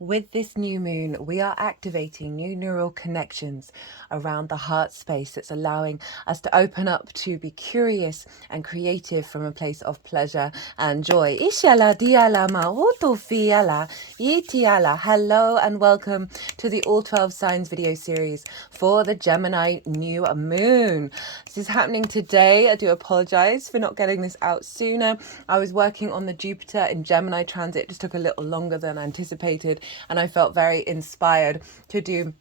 With this new moon, we are activating new neural connections around the heart space that's allowing us to open up to be curious and creative from a place of pleasure and joy. Ishala diala ma'oto fiala itiala. Hello and welcome to the All 12 Signs video series for the Gemini new moon. This is happening today. I do apologize for not getting this out sooner. I was working on the Jupiter in Gemini transit. It just took a little longer than anticipated, and I felt very inspired to do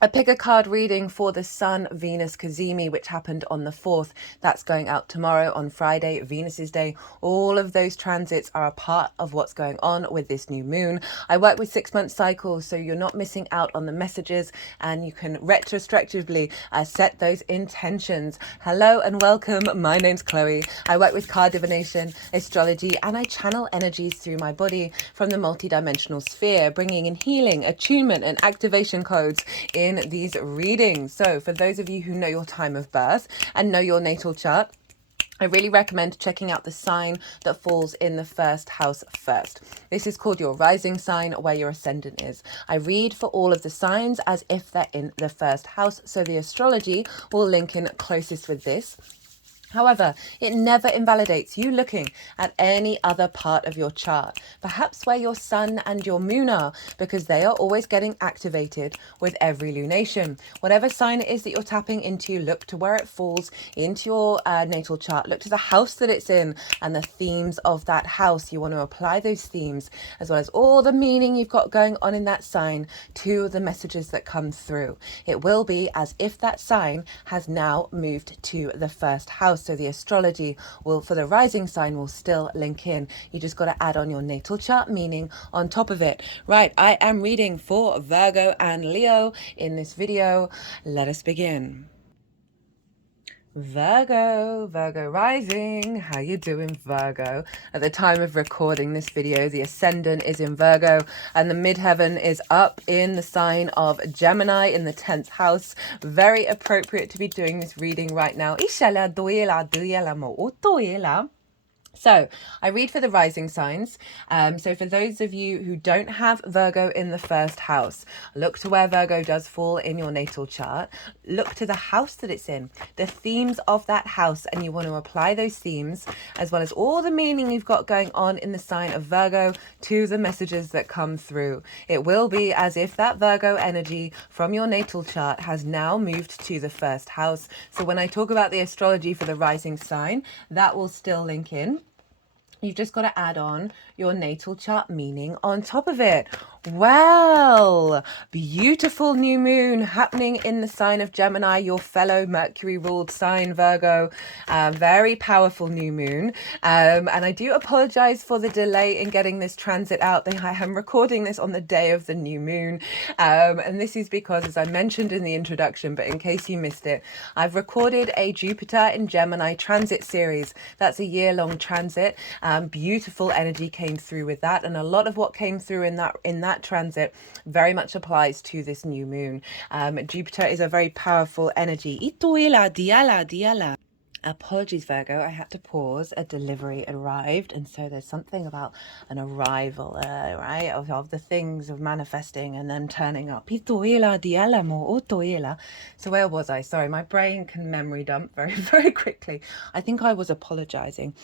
a pick a card reading for the Sun Venus Cazimi, which happened on the 4th. That's going out tomorrow on Friday, Venus's day. All of those transits are a part of what's going on with this new moon. I work with 6-month cycles, so you're not missing out on the messages, and you can retrospectively set those intentions. Hello and welcome. My name's Chloe. I work with card divination, astrology, and I channel energies through my body from the multidimensional sphere, bringing in healing, attunement, and activation codes in these readings. So for those of you who know your time of birth and know your natal chart, I really recommend checking out the sign that falls in the first house first. This is called your rising sign, where your ascendant is. I read for all of the signs as if they're in the first house, so the astrology will link in closest with this. However, it never invalidates you looking at any other part of your chart, perhaps where your sun and your moon are, because they are always getting activated with every lunation. Whatever sign it is that you're tapping into, look to where it falls into your natal chart. Look to the house that it's in and the themes of that house. You want to apply those themes, as well as all the meaning you've got going on in that sign, to the messages that come through. It will be as if that sign has now moved to the first house. So the astrology will, for the rising sign, will still link in. You just got to add on your natal chart meaning on top of it. Right, I am reading for Virgo and Leo in this video. Let us begin. Virgo rising, how you doing, Virgo? At the time of recording this video, the ascendant is in Virgo and the midheaven is up in the sign of Gemini in the 10th house. Very appropriate to be doing this reading right now. So I read for the rising signs. So for those of you who don't have Virgo in the first house, look to where Virgo does fall in your natal chart. Look to the house that it's in, the themes of that house, and you want to apply those themes, as well as all the meaning you've got going on in the sign of Virgo, to the messages that come through. It will be as if that Virgo energy from your natal chart has now moved to the first house. So when I talk about the astrology for the rising sign, that will still link in. You've just got to add on your natal chart meaning on top of it. Well, beautiful new moon happening in the sign of Gemini, your fellow Mercury ruled sign, Virgo. Very powerful new moon. And I do apologize for the delay in getting this transit out. I am recording this on the day of the new moon. And this is because, as I mentioned in the introduction, but in case you missed it, I've recorded a Jupiter in Gemini transit series. That's a year-long transit. Beautiful energy came through with that, and a lot of what came through in that transit very much applies to this new moon. Jupiter is a very powerful energy. Ituila diala diala. Apologies, Virgo, I had to pause. A delivery arrived, and so there's something about an arrival, right, of the things of manifesting and then turning up. So where was I? Sorry, my brain can memory dump very, very quickly. I think I was apologizing.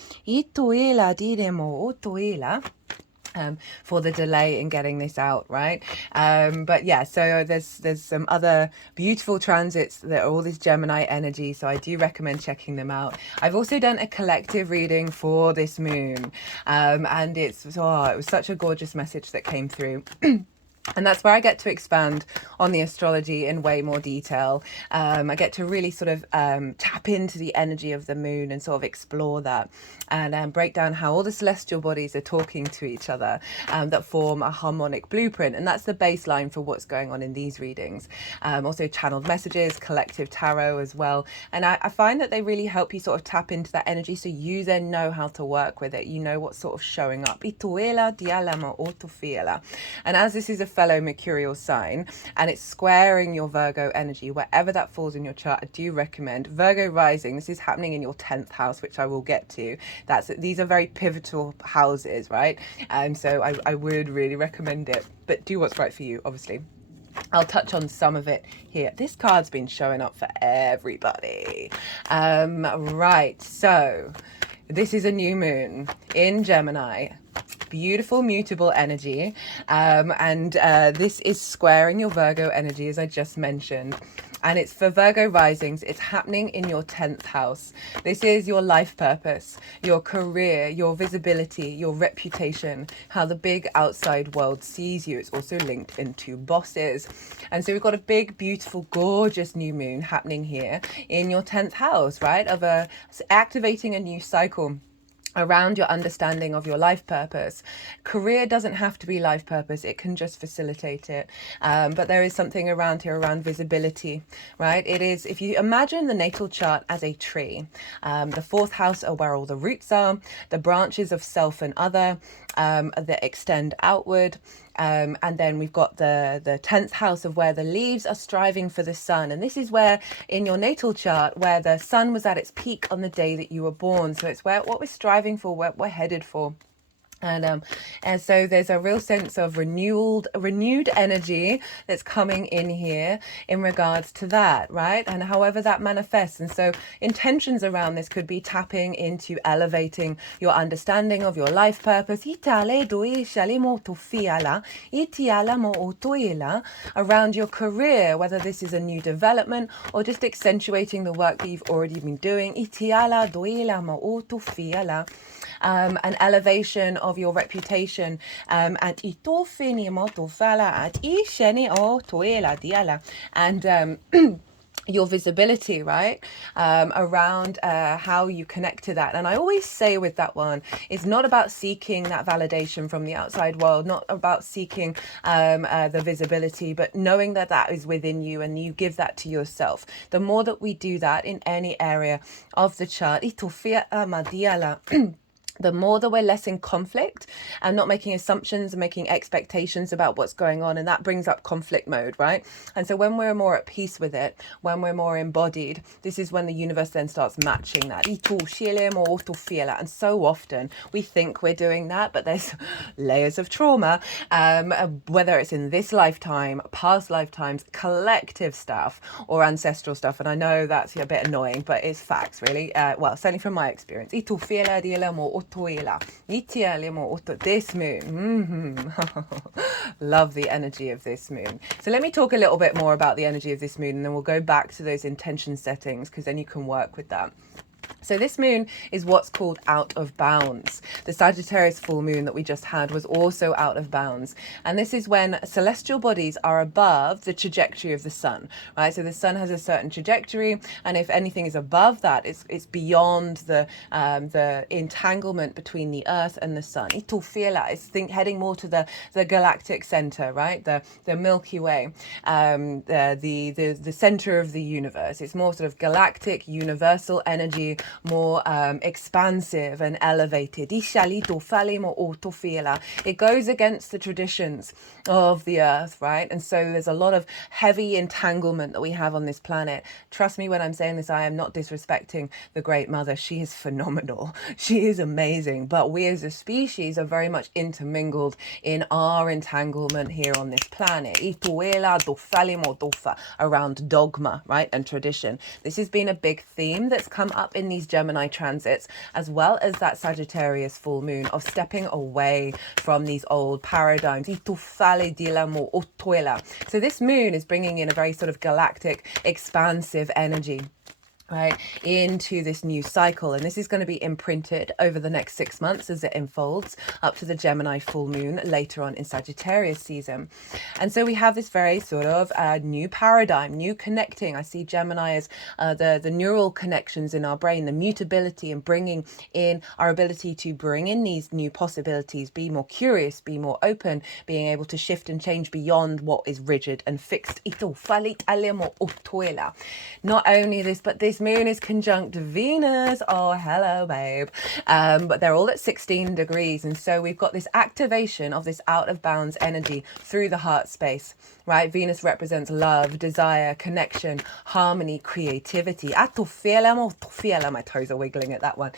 For the delay in getting this out, right? But yeah, so there's some other beautiful transits that are all this Gemini energy, so I do recommend checking them out. I've also done a collective reading for this moon, and it was such a gorgeous message that came through. And that's where I get to expand on the astrology in way more detail. I get to really sort of tap into the energy of the moon and sort of explore that, and break down how all the celestial bodies are talking to each other, that form a harmonic blueprint. And that's the baseline for what's going on in these readings. Also channeled messages, collective tarot as well. And I find that they really help you sort of tap into that energy, so you then know how to work with it. You know what's sort of showing up. And as this is a fellow mercurial sign, and it's squaring your Virgo energy. Wherever that falls in your chart, I do recommend Virgo rising. This is happening in your 10th house, which I will get to. These are very pivotal houses, right? So I would really recommend it, but do what's right for you, obviously. I'll touch on some of it here. This card's been showing up for everybody. Right, so this is a new moon in Gemini. Beautiful mutable energy, and this is squaring your Virgo energy, as I just mentioned. And it's for Virgo risings. It's happening in your 10th house. This is your life purpose, your career, your visibility, your reputation, how the big outside world sees you. It's also linked into bosses. And so we've got a big, beautiful, gorgeous new moon happening here in your 10th house, right? Of activating a new cycle around your understanding of your life purpose. Career doesn't have to be life purpose, it can just facilitate it. But there is something around here around visibility, right? It is, if you imagine the natal chart as a tree, the 4th house are where all the roots are, the branches of self and other that extend outward. And then we've got the 10th house of where the leaves are striving for the sun. And this is where in your natal chart, where the sun was at its peak on the day that you were born. So it's what we're striving for, what we're headed for. And so there's a real sense of renewed energy that's coming in here in regards to that, right? And however that manifests. And so intentions around this could be tapping into elevating your understanding of your life purpose around your career, whether this is a new development or just accentuating the work that you've already been doing. An elevation of your reputation, and your visibility, right? Around how you connect to that. And I always say with that one, it's not about seeking that validation from the outside world, not about seeking the visibility, but knowing that that is within you and you give that to yourself. The more that we do that in any area of the chart, the more that we're less in conflict and not making assumptions and making expectations about what's going on. And that brings up conflict mode, right? And so when we're more at peace with it, when we're more embodied, this is when the universe then starts matching that. And so often we think we're doing that, but there's layers of trauma, whether it's in this lifetime, past lifetimes, collective stuff or ancestral stuff. And I know that's a bit annoying, but it's facts, really. Well, certainly from my experience. This moon. Love the energy of this moon. So let me talk a little bit more about the energy of this moon, and then we'll go back to those intention settings, because then you can work with that. So this moon is what's called out of bounds. The Sagittarius full moon that we just had was also out of bounds. And this is when celestial bodies are above the trajectory of the sun, right? So the sun has a certain trajectory, and if anything is above that, it's beyond the entanglement between the earth and the sun. It's heading more to the galactic center, right? The Milky Way, the center of the universe. It's more sort of galactic, universal energy, more expansive and elevated. It goes against the traditions of the earth, right? And so there's a lot of heavy entanglement that we have on this planet. Trust me when I'm saying this, I am not disrespecting the Great Mother. She is phenomenal. She is amazing. But we as a species are very much intermingled in our entanglement here on this planet. Around dogma, right? And tradition. This has been a big theme that's come up in these Gemini transits, as well as that Sagittarius full moon, of stepping away from these old paradigms. So this moon is bringing in a very sort of galactic, expansive energy, right, into this new cycle. And this is going to be imprinted over the next 6 months as it unfolds up to the Gemini full moon later on in Sagittarius season. And so we have this very sort of new paradigm, new connecting. I see Gemini as the neural connections in our brain, the mutability, and bringing in our ability to bring in these new possibilities, be more curious, be more open, being able to shift and change beyond what is rigid and fixed. Not only this, but this this moon is conjunct Venus. Oh, hello, babe. But they're all at 16 degrees. And so we've got this activation of this out of bounds energy through the heart space, right? Venus represents love, desire, connection, harmony, creativity. My toes are wiggling at that one.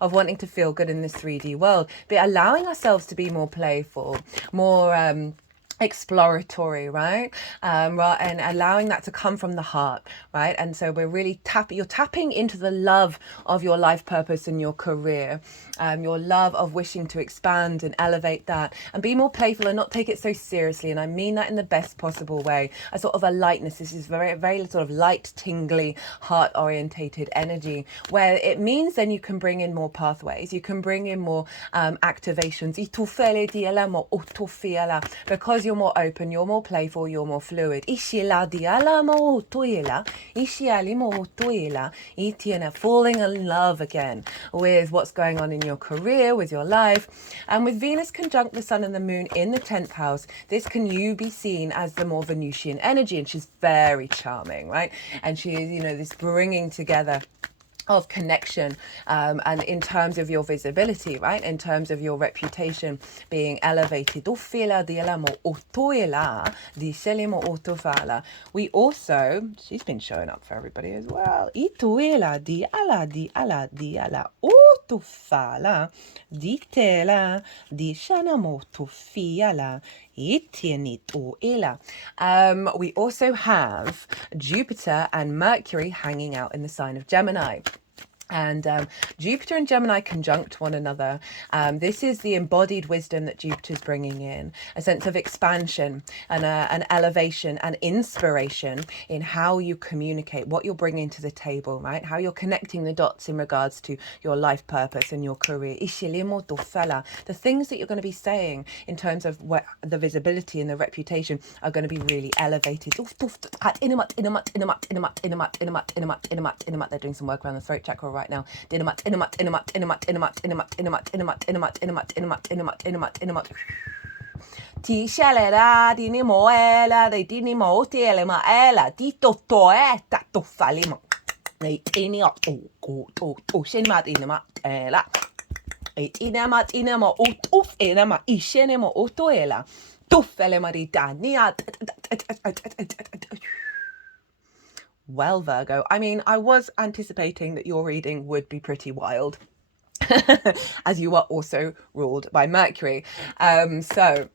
Of wanting to feel good in this 3D world, but allowing ourselves to be more playful, more exploratory, right? And allowing that to come from the heart, right? And so we're really you're tapping into the love of your life purpose and your career, your love of wishing to expand and elevate that and be more playful and not take it so seriously. And I mean that in the best possible way, a sort of a lightness. This is very, very sort of light, tingly, heart orientated energy, where it means then you can bring in more pathways, you can bring in more activations, because you're more open, you're more playful, you're more fluid. Falling in love again with what's going on in your career, with your life. And with Venus conjunct the sun and the moon in the 10th house, this can be seen as the more Venusian energy, and she's very charming, right? And she is, this bringing together of connection, and in terms of your visibility, right, in terms of your reputation being elevated. We also, she's been showing up for everybody as well. We also have Jupiter and Mercury hanging out in the sign of Gemini. And Jupiter and Gemini conjunct one another. This is the embodied wisdom that Jupiter's bringing in, a sense of expansion and an elevation and inspiration in how you communicate, what you're bringing to the table, right? How you're connecting the dots in regards to your life purpose and your career. The things that you're going to be saying in terms of what the visibility and the reputation are going to be really elevated. They're doing some work around the throat chakra right now. Ti scelera di moela de di motele ma ela di totoeta to falimo. Nei ini o shenma inema ela. Inema inema uf enema ishenema otoela. Tufele marita nia. Well, Virgo, I mean, I was anticipating that your reading would be pretty wild, as you are also ruled by Mercury. So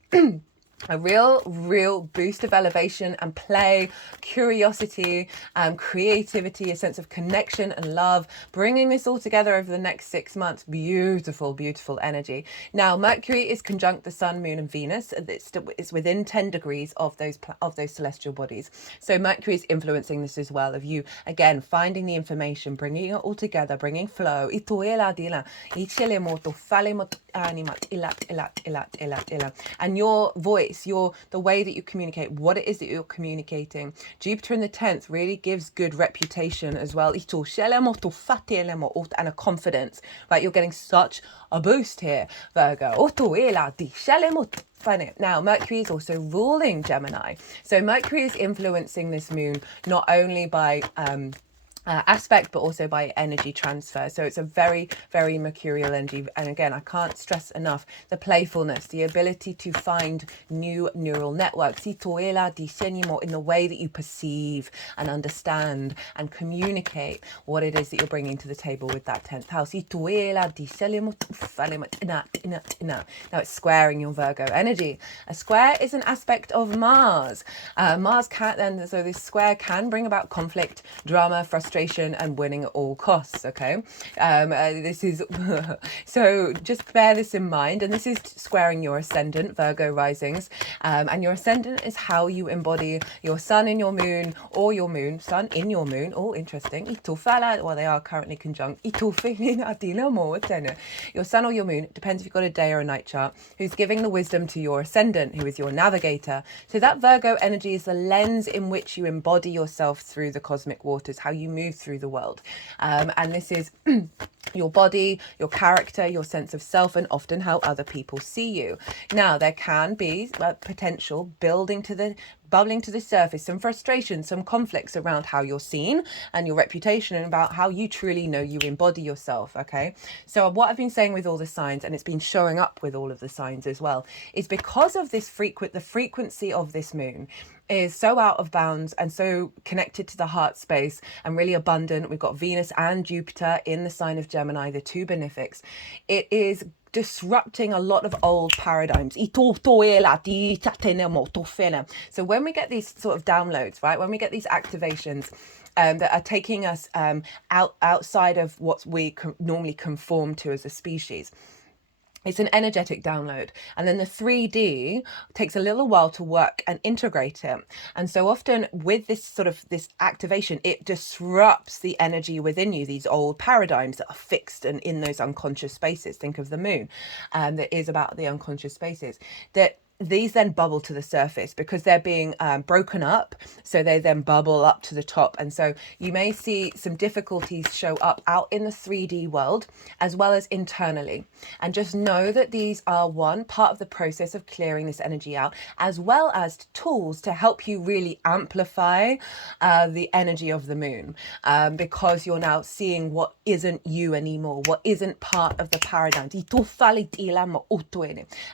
a real boost of elevation and play, curiosity, creativity, a sense of connection and love, bringing this all together over the next 6 months. Beautiful energy. Now, Mercury is conjunct the sun, moon and Venus. It's within 10 degrees of those celestial bodies. So Mercury is influencing this as well, of you, again, finding the information, bringing it all together, bringing flow. And your voice, the way that you communicate, what it is that you're communicating. Jupiter in the 10th really gives good reputation as well, and a confidence, right? You're getting such a boost here, Virgo. Now, Mercury is also ruling Gemini. So Mercury is influencing this moon not only by aspect, but also by energy transfer. So it's a very mercurial energy. And again, I can't stress enough the playfulness, the ability to find new neural networks in the way that you perceive and understand and communicate what it is that you're bringing to the table with that 10th house. Now it's squaring your Virgo energy. A square is an aspect of Mars. Mars can then, so this square can bring about conflict, drama, frustration, and winning at all costs. Okay, this is so just bear this in mind. And this is squaring your ascendant, Virgo risings, and your ascendant is how you embody your sun in your moon, or your moon, sun in your moon. Oh, interesting. Well, they are currently conjunct. Your sun or your moon, depends if you've got a day or a night chart, who's giving the wisdom to your ascendant, who is your navigator. So that Virgo energy is the lens in which you embody yourself through the cosmic waters, how you move through the world. And this is your body, your character, your sense of self, and often how other people see you. Now, there can be potential building to the bubbling to the surface, some frustration, some conflicts around how you're seen and your reputation and about how you truly know you embody yourself. Okay, so what I've been saying with all the signs, and it's been showing up with all of the signs as well, is because of this the frequency of this moon is so out of bounds and so connected to the heart space and really abundant. We've got Venus and Jupiter in the sign of Gemini, the two benefics. It is disrupting a lot of old paradigms. So when we get these sort of downloads, right, when we get these activations that are taking us outside of what we normally conform to as a species, it's an energetic download, and then the 3D takes a little while to work and integrate it. And so often with this sort of this activation, it disrupts the energy within you, these old paradigms that are fixed and in those unconscious spaces. Think of the moon, that is about the unconscious spaces, that these then bubble to the surface because they're being broken up. So they then bubble up to the top. And so you may see some difficulties show up out in the 3D world as well as internally. And just know that these are one part of the process of clearing this energy out, as well as tools to help you really amplify the energy of the moon, because you're now seeing what isn't you anymore, what isn't part of the paradigm.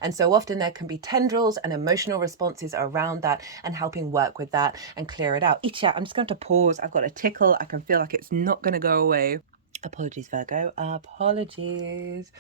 And so often there can be tendrils and emotional responses around that, and helping work with that and clear it out. I'm just going to pause. I've got a tickle. I can feel like it's not going to go away. Apologies, Virgo. Apologies.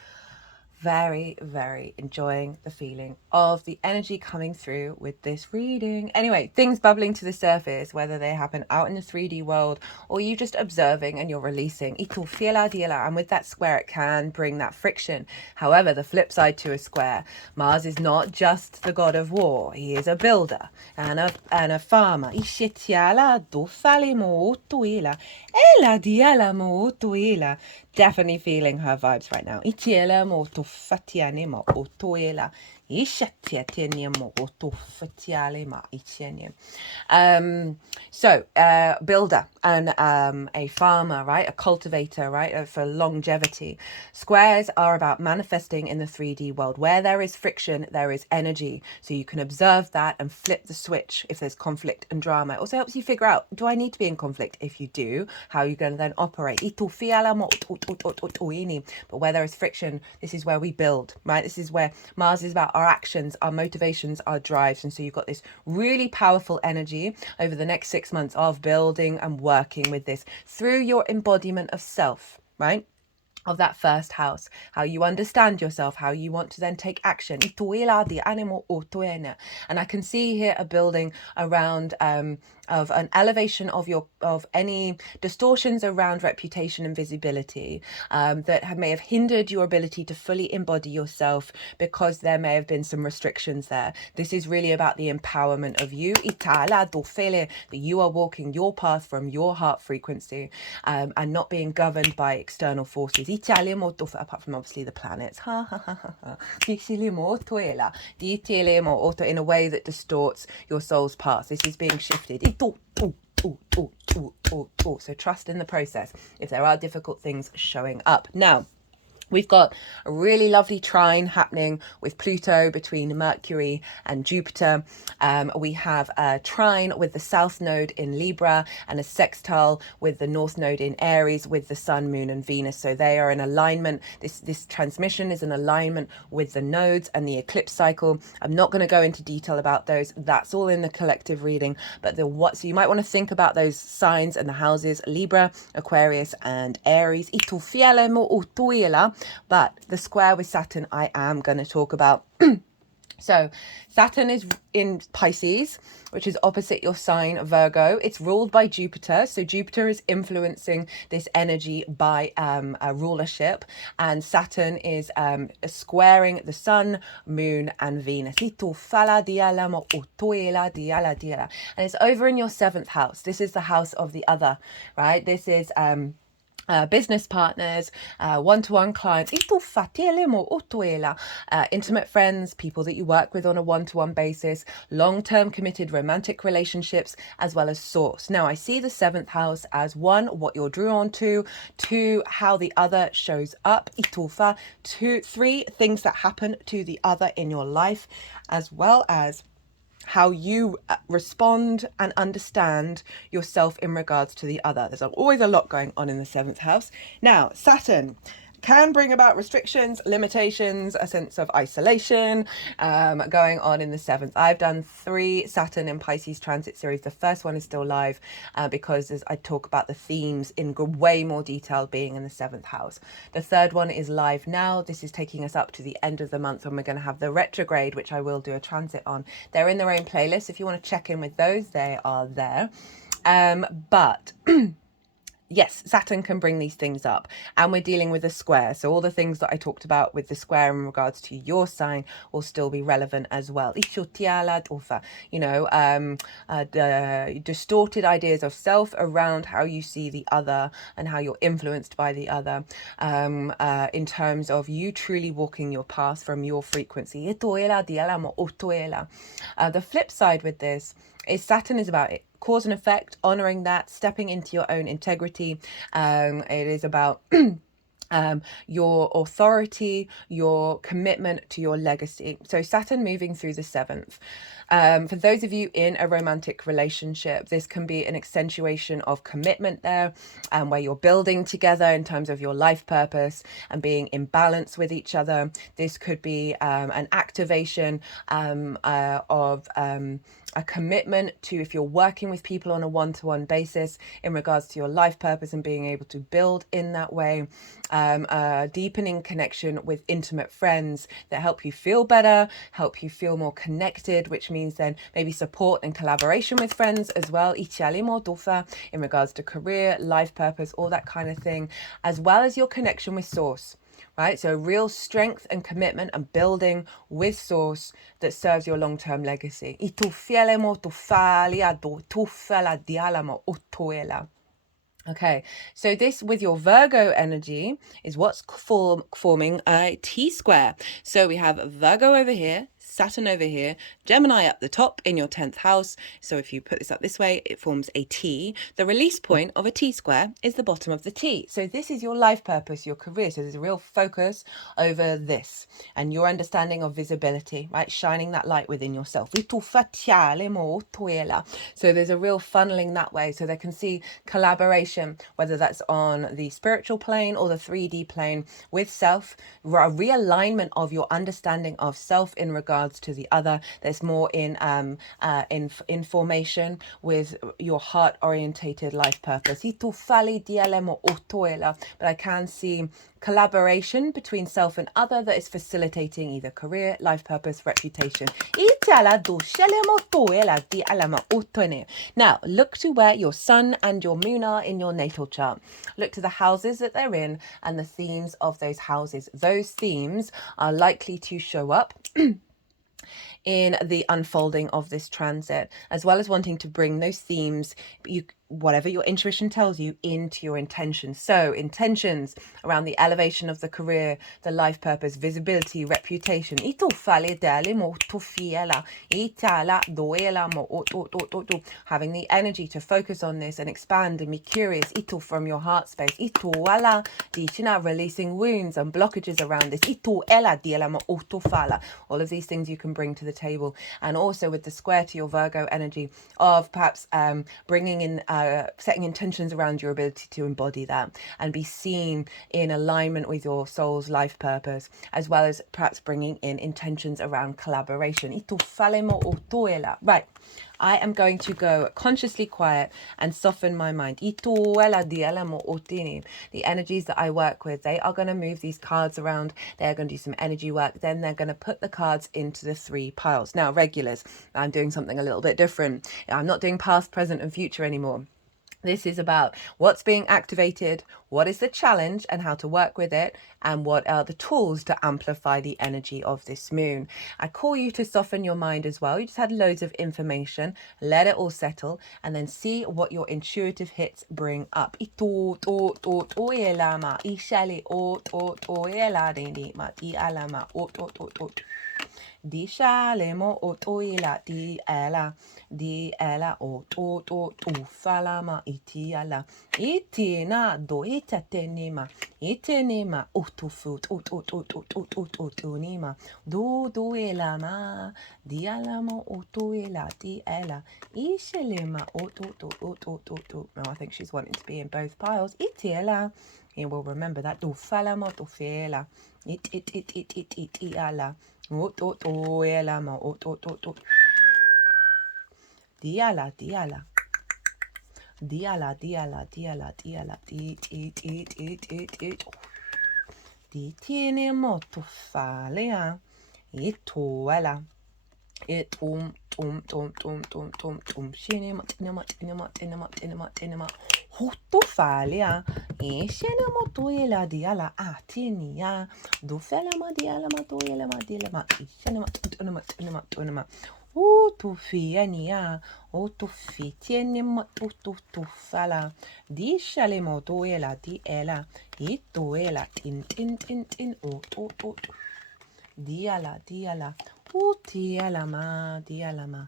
Very, very enjoying the feeling of the energy coming through with this reading. Anyway, things bubbling to the surface, whether they happen out in the 3D world or you just observing and you're releasing. And with that square, it can bring that friction. However, the flip side to a square, Mars is not just the god of war. He is a builder and a farmer. Definitely feeling her vibes right now. Builder and a farmer, right? A cultivator, right? For longevity. Squares are about manifesting in the 3D world. Where there is friction, there is energy. So you can observe that and flip the switch if there's conflict and drama. It also helps you figure out, do I need to be in conflict? If you do, how are you going to then operate? But where there is friction, this is where we build, right? This is where Mars is about our actions, our motivations, our drives. And so you've got this really powerful energy over the next 6 months of building and working with this through your embodiment of self, right? Of that first house, how you understand yourself, how you want to then take action. And I can see here a building around of an elevation of any distortions around reputation and visibility that may have hindered your ability to fully embody yourself, because there may have been some restrictions there. This is really about the empowerment of you, that you are walking your path from your heart frequency, and not being governed by external forces, apart from obviously the planets, in a way that distorts your soul's path. This is being shifted. So trust in the process if there are difficult things showing up. Now, we've got a really lovely trine happening with Pluto between Mercury and Jupiter. We have a trine with the South Node in Libra and a sextile with the North Node in Aries with the Sun, Moon and Venus. So they are in alignment. This transmission is in alignment with the nodes and the eclipse cycle. I'm not going to go into detail about those. That's all in the collective reading. But so you might want to think about those signs and the houses: Libra, Aquarius and Aries. But the square with Saturn I am going to talk about. So Saturn is in Pisces, which is opposite your sign, Virgo. It's ruled by Jupiter. So Jupiter is influencing this energy by a rulership. And Saturn is squaring the Sun, Moon and Venus. And it's over in your 7th house. This is the house of the other, right? This is business partners, one-to-one clients, intimate friends, people that you work with on a one-to-one basis, long-term committed romantic relationships, as well as source. Now, I see the 7th house as 1, what you're drawn to; 2, how the other shows up, 2, 3, things that happen to the other in your life, as well as how you respond and understand yourself in regards to the other. There's always a lot going on in the 7th house. Now, Saturn can bring about restrictions, limitations, a sense of isolation going on in the 7th. I've done 3 Saturn in Pisces transit series. The first one is still live because as I talk about the themes in way more detail being in the 7th house. The third one is live now. This is taking us up to the end of the month when we're going to have the retrograde, which I will do a transit on. They're in their own playlist. If you want to check in with those, they are there. But yes, Saturn can bring these things up, and we're dealing with a square. So all the things that I talked about with the square in regards to your sign will still be relevant as well. You know, distorted ideas of self around how you see the other and how you're influenced by the other in terms of you truly walking your path from your frequency. The flip side with this is Saturn is about it. Cause and effect, honoring that, stepping into your own integrity. It is about your authority, your commitment to your legacy. So Saturn moving through the 7th. For those of you in a romantic relationship, this can be an accentuation of commitment there, where you're building together in terms of your life purpose and being in balance with each other. This could be an activation of a commitment to, if you're working with people on a one-to-one basis in regards to your life purpose and being able to build in that way, deepening connection with intimate friends that help you feel better, help you feel more connected, which means then maybe support and collaboration with friends as well, in regards to career, life purpose, all that kind of thing, as well as your connection with source. Right, so real strength and commitment and building with source that serves your long-term legacy. Okay, so this with your Virgo energy is what's forming a T-square. So we have Virgo over here, Saturn over here, Gemini up the top in your 10th house. So if you put this up this way, it forms a T. The release point of a T-square is the bottom of the T. So this is your life purpose, your career. So there's a real focus over this and your understanding of visibility, right? Shining that light within yourself. So there's a real funneling that way so they can see collaboration, whether that's on the spiritual plane or the 3D plane with self, a realignment of your understanding of self in regards to the other. There's more in formation with your heart orientated life purpose. But I can see collaboration between self and other that is facilitating either career, life purpose, reputation. Now, look to where your sun and your moon are in your natal chart. Look to the houses that they're in and the themes of those houses. Those themes are likely to show up in the unfolding of this transit, as well as wanting to bring those themes, whatever your intuition tells you, into your intentions. So intentions around the elevation of the career, the life purpose, visibility, reputation. Having the energy to focus on this and expand and be curious from your heart space. Releasing wounds and blockages around this. All of these things you can bring to the table. And also with the square to your Virgo energy of perhaps bringing in setting intentions around your ability to embody that and be seen in alignment with your soul's life purpose, as well as perhaps bringing in intentions around collaboration. Right, I am going to go consciously quiet and soften my mind. The energies that I work with, they are going to move these cards around. They're going to do some energy work. Then they're going to put the cards into the 3 piles. Now, regulars, I'm doing something a little bit different. I'm not doing past, present, and future anymore. This is about what's being activated, what is the challenge and how to work with it, and what are the tools to amplify the energy of this moon. I call you to soften your mind as well. You just had loads of information, let it all settle, and then see what your intuitive hits bring up. di shalemo otoila di ela oto falama itiala itina do itatenima itenima utufut utunima do elama di alamo otoila di ela ishelema oto. No, I think she's wanting to be in both piles. Itiela. You will remember that. Do falama do fela. It ala. Elama diala di tiene molto falea ituela it shinema hotto falea e shinema tuela diala atinia do felama diala matuela madilema shinema tu fienia tu fitienema tu fala di shalemo tuela di ela ituela tin o diala diala ma duela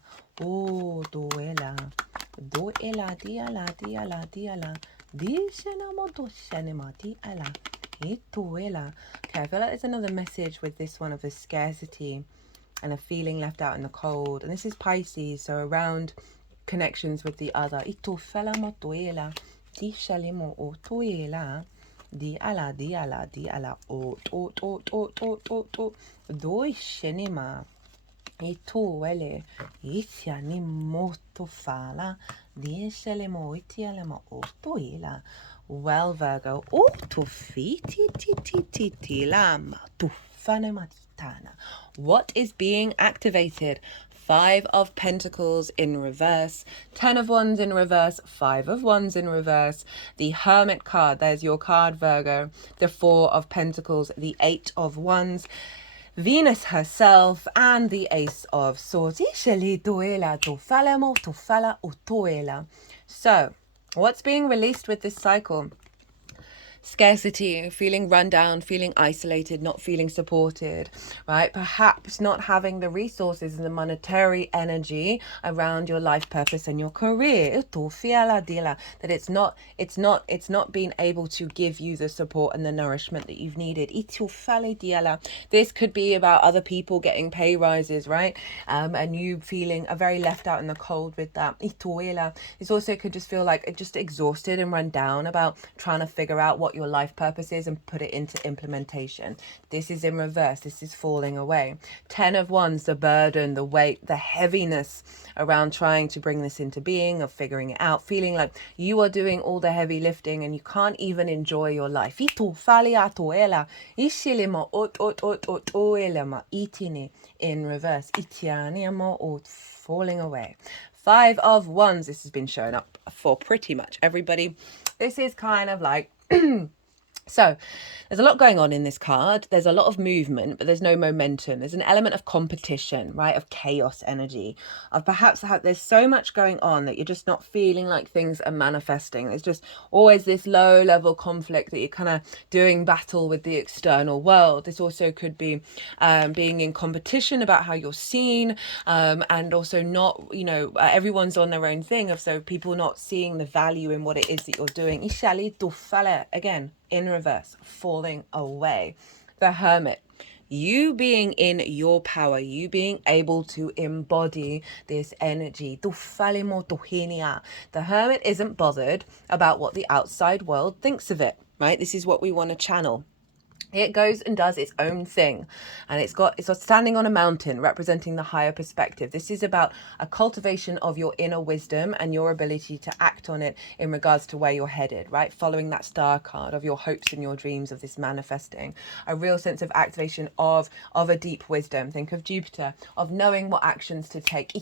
diala di shenamo do shenema diala ituela. Okay, I feel like there's another message with this one of the scarcity and a feeling left out in the cold, and this is Pisces, so around connections with the other. Itu felamo tuela di shalimo o tuela di ala o to do shenima ituele itiani moto fala di shalimo itialema o tuela. Well, Virgo, o tu fiti lama tu fanematana. What is being activated? 5 of Pentacles in reverse, 10 of Wands in reverse, 5 of Wands in reverse, the Hermit card, there's your card, Virgo, the 4 of Pentacles, the 8 of Wands, Venus herself, and the Ace of Swords. So, what's being released with this cycle? Scarcity, feeling run down, feeling isolated, not feeling supported, right? Perhaps not having the resources and the monetary energy around your life purpose and your career. That it's not being able to give you the support and the nourishment that you've needed. This could be about other people getting pay rises, right? And you feeling very left out in the cold with that. This also could just feel like just exhausted and run down about trying to figure out what your life purpose is and put it into implementation. This is in reverse. This is falling away. 10 of Wands, the burden, the weight, the heaviness around trying to bring this into being, of figuring it out, feeling like you are doing all the heavy lifting and you can't even enjoy your life. In reverse. Falling away. 5 of Wands. This has been showing up for pretty much everybody. This is kind of like so there's a lot going on in this card. There's a lot of movement, but there's no momentum. There's an element of competition, right? Of chaos energy, of perhaps there's so much going on that you're just not feeling like things are manifesting. There's just always this low level conflict that you're kind of doing battle with the external world. This also could be being in competition about how you're seen, and also not, everyone's on their own thing, of so people not seeing the value in what it is that you're doing. Again, in reverse, falling away. The Hermit, you being in your power, you being able to embody this energy. The Hermit isn't bothered about what the outside world thinks of it, right? This is what we want to channel. It goes and does its own thing, and it's standing on a mountain representing the higher perspective. This is about a cultivation of your inner wisdom and your ability to act on it in regards to where you're headed, right? Following that star card of your hopes and your dreams, of this manifesting, a real sense of activation of a deep wisdom. Think of Jupiter, of knowing what actions to take.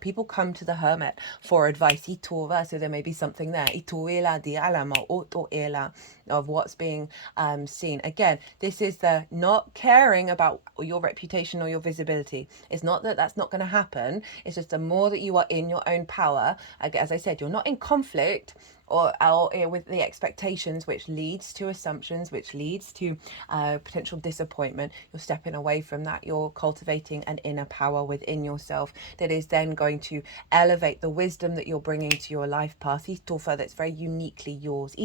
People come to the Hermit for advice. So there may be something there. Of what's being seen. Again, this is the not caring about your reputation or your visibility. It's not that that's not going to happen. It's just the more that you are in your own power, as I said, you're not in conflict, or with the expectations, which leads to assumptions, which leads to potential disappointment. You're stepping away from that. You're cultivating an inner power within yourself that is then going to elevate the wisdom that you're bringing to your life path. That's very uniquely yours.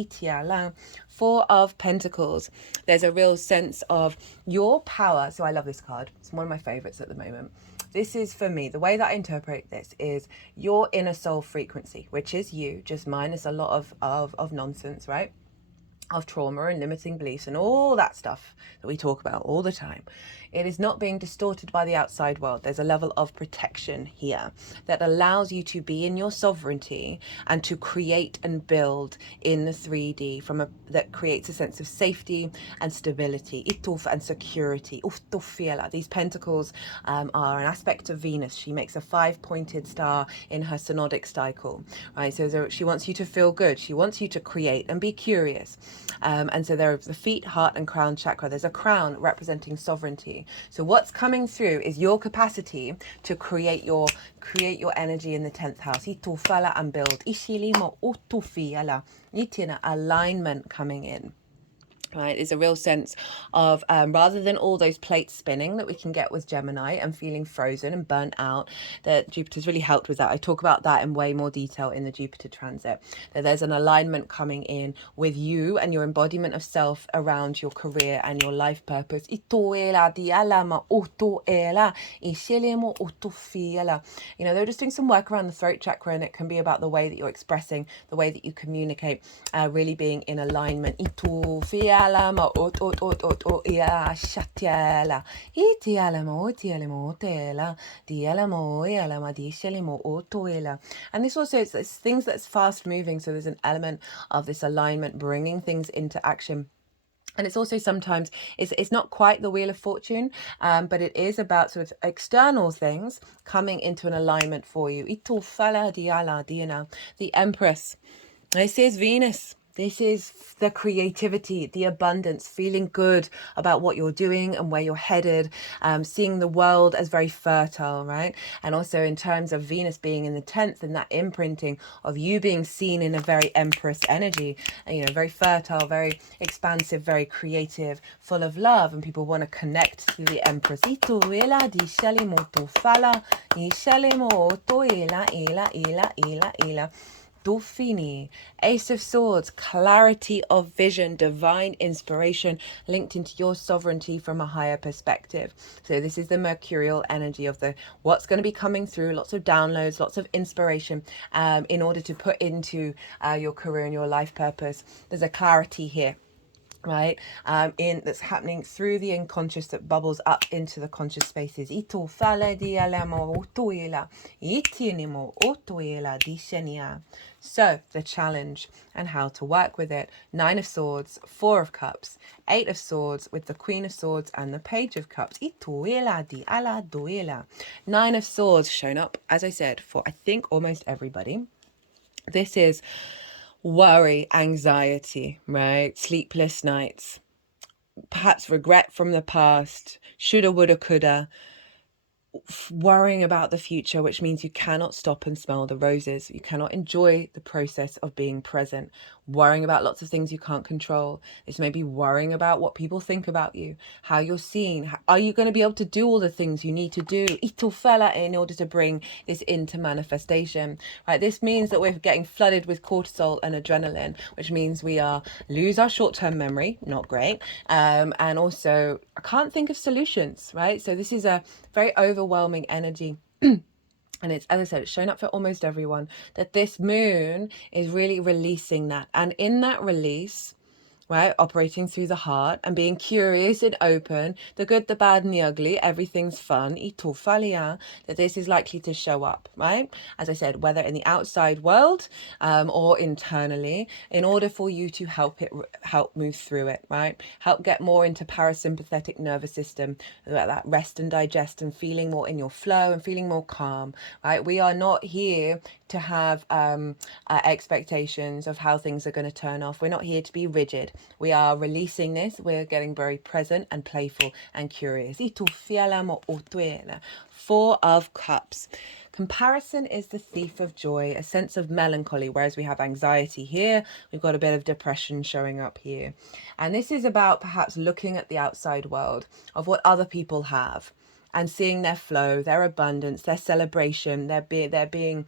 Four of Pentacles. There's a real sense of your power. So I love this card. It's one of my favorites at the moment. This is, for me, the way that I interpret this is your inner soul frequency, which is you, just minus a lot of nonsense, right? Of trauma and limiting beliefs and all that stuff that we talk about all the time. It is not being distorted by the outside world. There's a level of protection here that allows you to be in your sovereignty and to create and build in the 3D that creates a sense of safety and stability and security. These pentacles are an aspect of Venus. She makes a 5-pointed star in her synodic cycle, right? So she wants you to feel good. She wants you to create and be curious. And so there are the feet, heart, and crown chakra. There's a crown representing sovereignty. So what's coming through is your capacity to create your energy in the 10th house. And build. Alignment coming in. Right, is a real sense of rather than all those plates spinning that we can get with Gemini and feeling frozen and burnt out, that Jupiter's really helped with that. I talk about that in way more detail in the Jupiter transit, that there's an alignment coming in with you and your embodiment of self around your career and your life purpose. You know, they're just doing some work around the throat chakra, and it can be about the way that you're expressing, the way that you communicate, really being in alignment. And this also is things that's fast moving, so there's an element of this alignment bringing things into action. And it's also sometimes, it's not quite the Wheel of Fortune, but it is about sort of external things coming into an alignment for you. The Empress. This is Venus. This is the creativity, the abundance, feeling good about what you're doing and where you're headed, seeing the world as very fertile, right? And also in terms of Venus being in the 10th and that imprinting of you being seen in a very Empress energy, you know, very fertile, very expansive, very creative, full of love, and people want to connect to the Empress. Dauphini, Ace of Swords, clarity of vision, divine inspiration linked into your sovereignty from a higher perspective. So this is the mercurial energy of the what's going to be coming through, lots of downloads, lots of inspiration in order to put into your career and your life purpose. There's a clarity here, right, that's happening through the unconscious that bubbles up into the conscious spaces. So the challenge and how to work with it: 9 of Swords, 4 of Cups, 8 of Swords with the Queen of Swords and the Page of Cups. 9 of Swords shown up, as I said, for I think almost everybody. This is worry, anxiety, right? Sleepless nights, perhaps regret from the past, shoulda, woulda, coulda, worrying about the future, which means you cannot stop and smell the roses. You cannot enjoy the process of being present. Worrying about lots of things you can't control. This may be worrying about what people think about you, how you're seen. Are you going to be able to do all the things you need to do in order to bring this into manifestation? Right? This means that we're getting flooded with cortisol and adrenaline, which means we lose our short-term memory, not great, and also I can't think of solutions. Right? So this is a very overwhelming energy. And it's, as I said, it's shown up for almost everyone, that this moon is really releasing that. And in that release, right, operating through the heart and being curious and open, the good, the bad, and the ugly, everything's fun, that this is likely to show up, right? As I said, whether in the outside world or internally, in order for you to help move through it, right? Help get more into parasympathetic nervous system, that rest and digest, and feeling more in your flow and feeling more calm, right? We are not here to have expectations of how things are going to turn off. We're not here to be rigid. We are releasing this. We're getting very present and playful and curious. 4 of Cups. Comparison is the thief of joy, a sense of melancholy, whereas we have anxiety here. We've got a bit of depression showing up here. And this is about perhaps looking at the outside world of what other people have and seeing their flow, their abundance, their celebration, they're being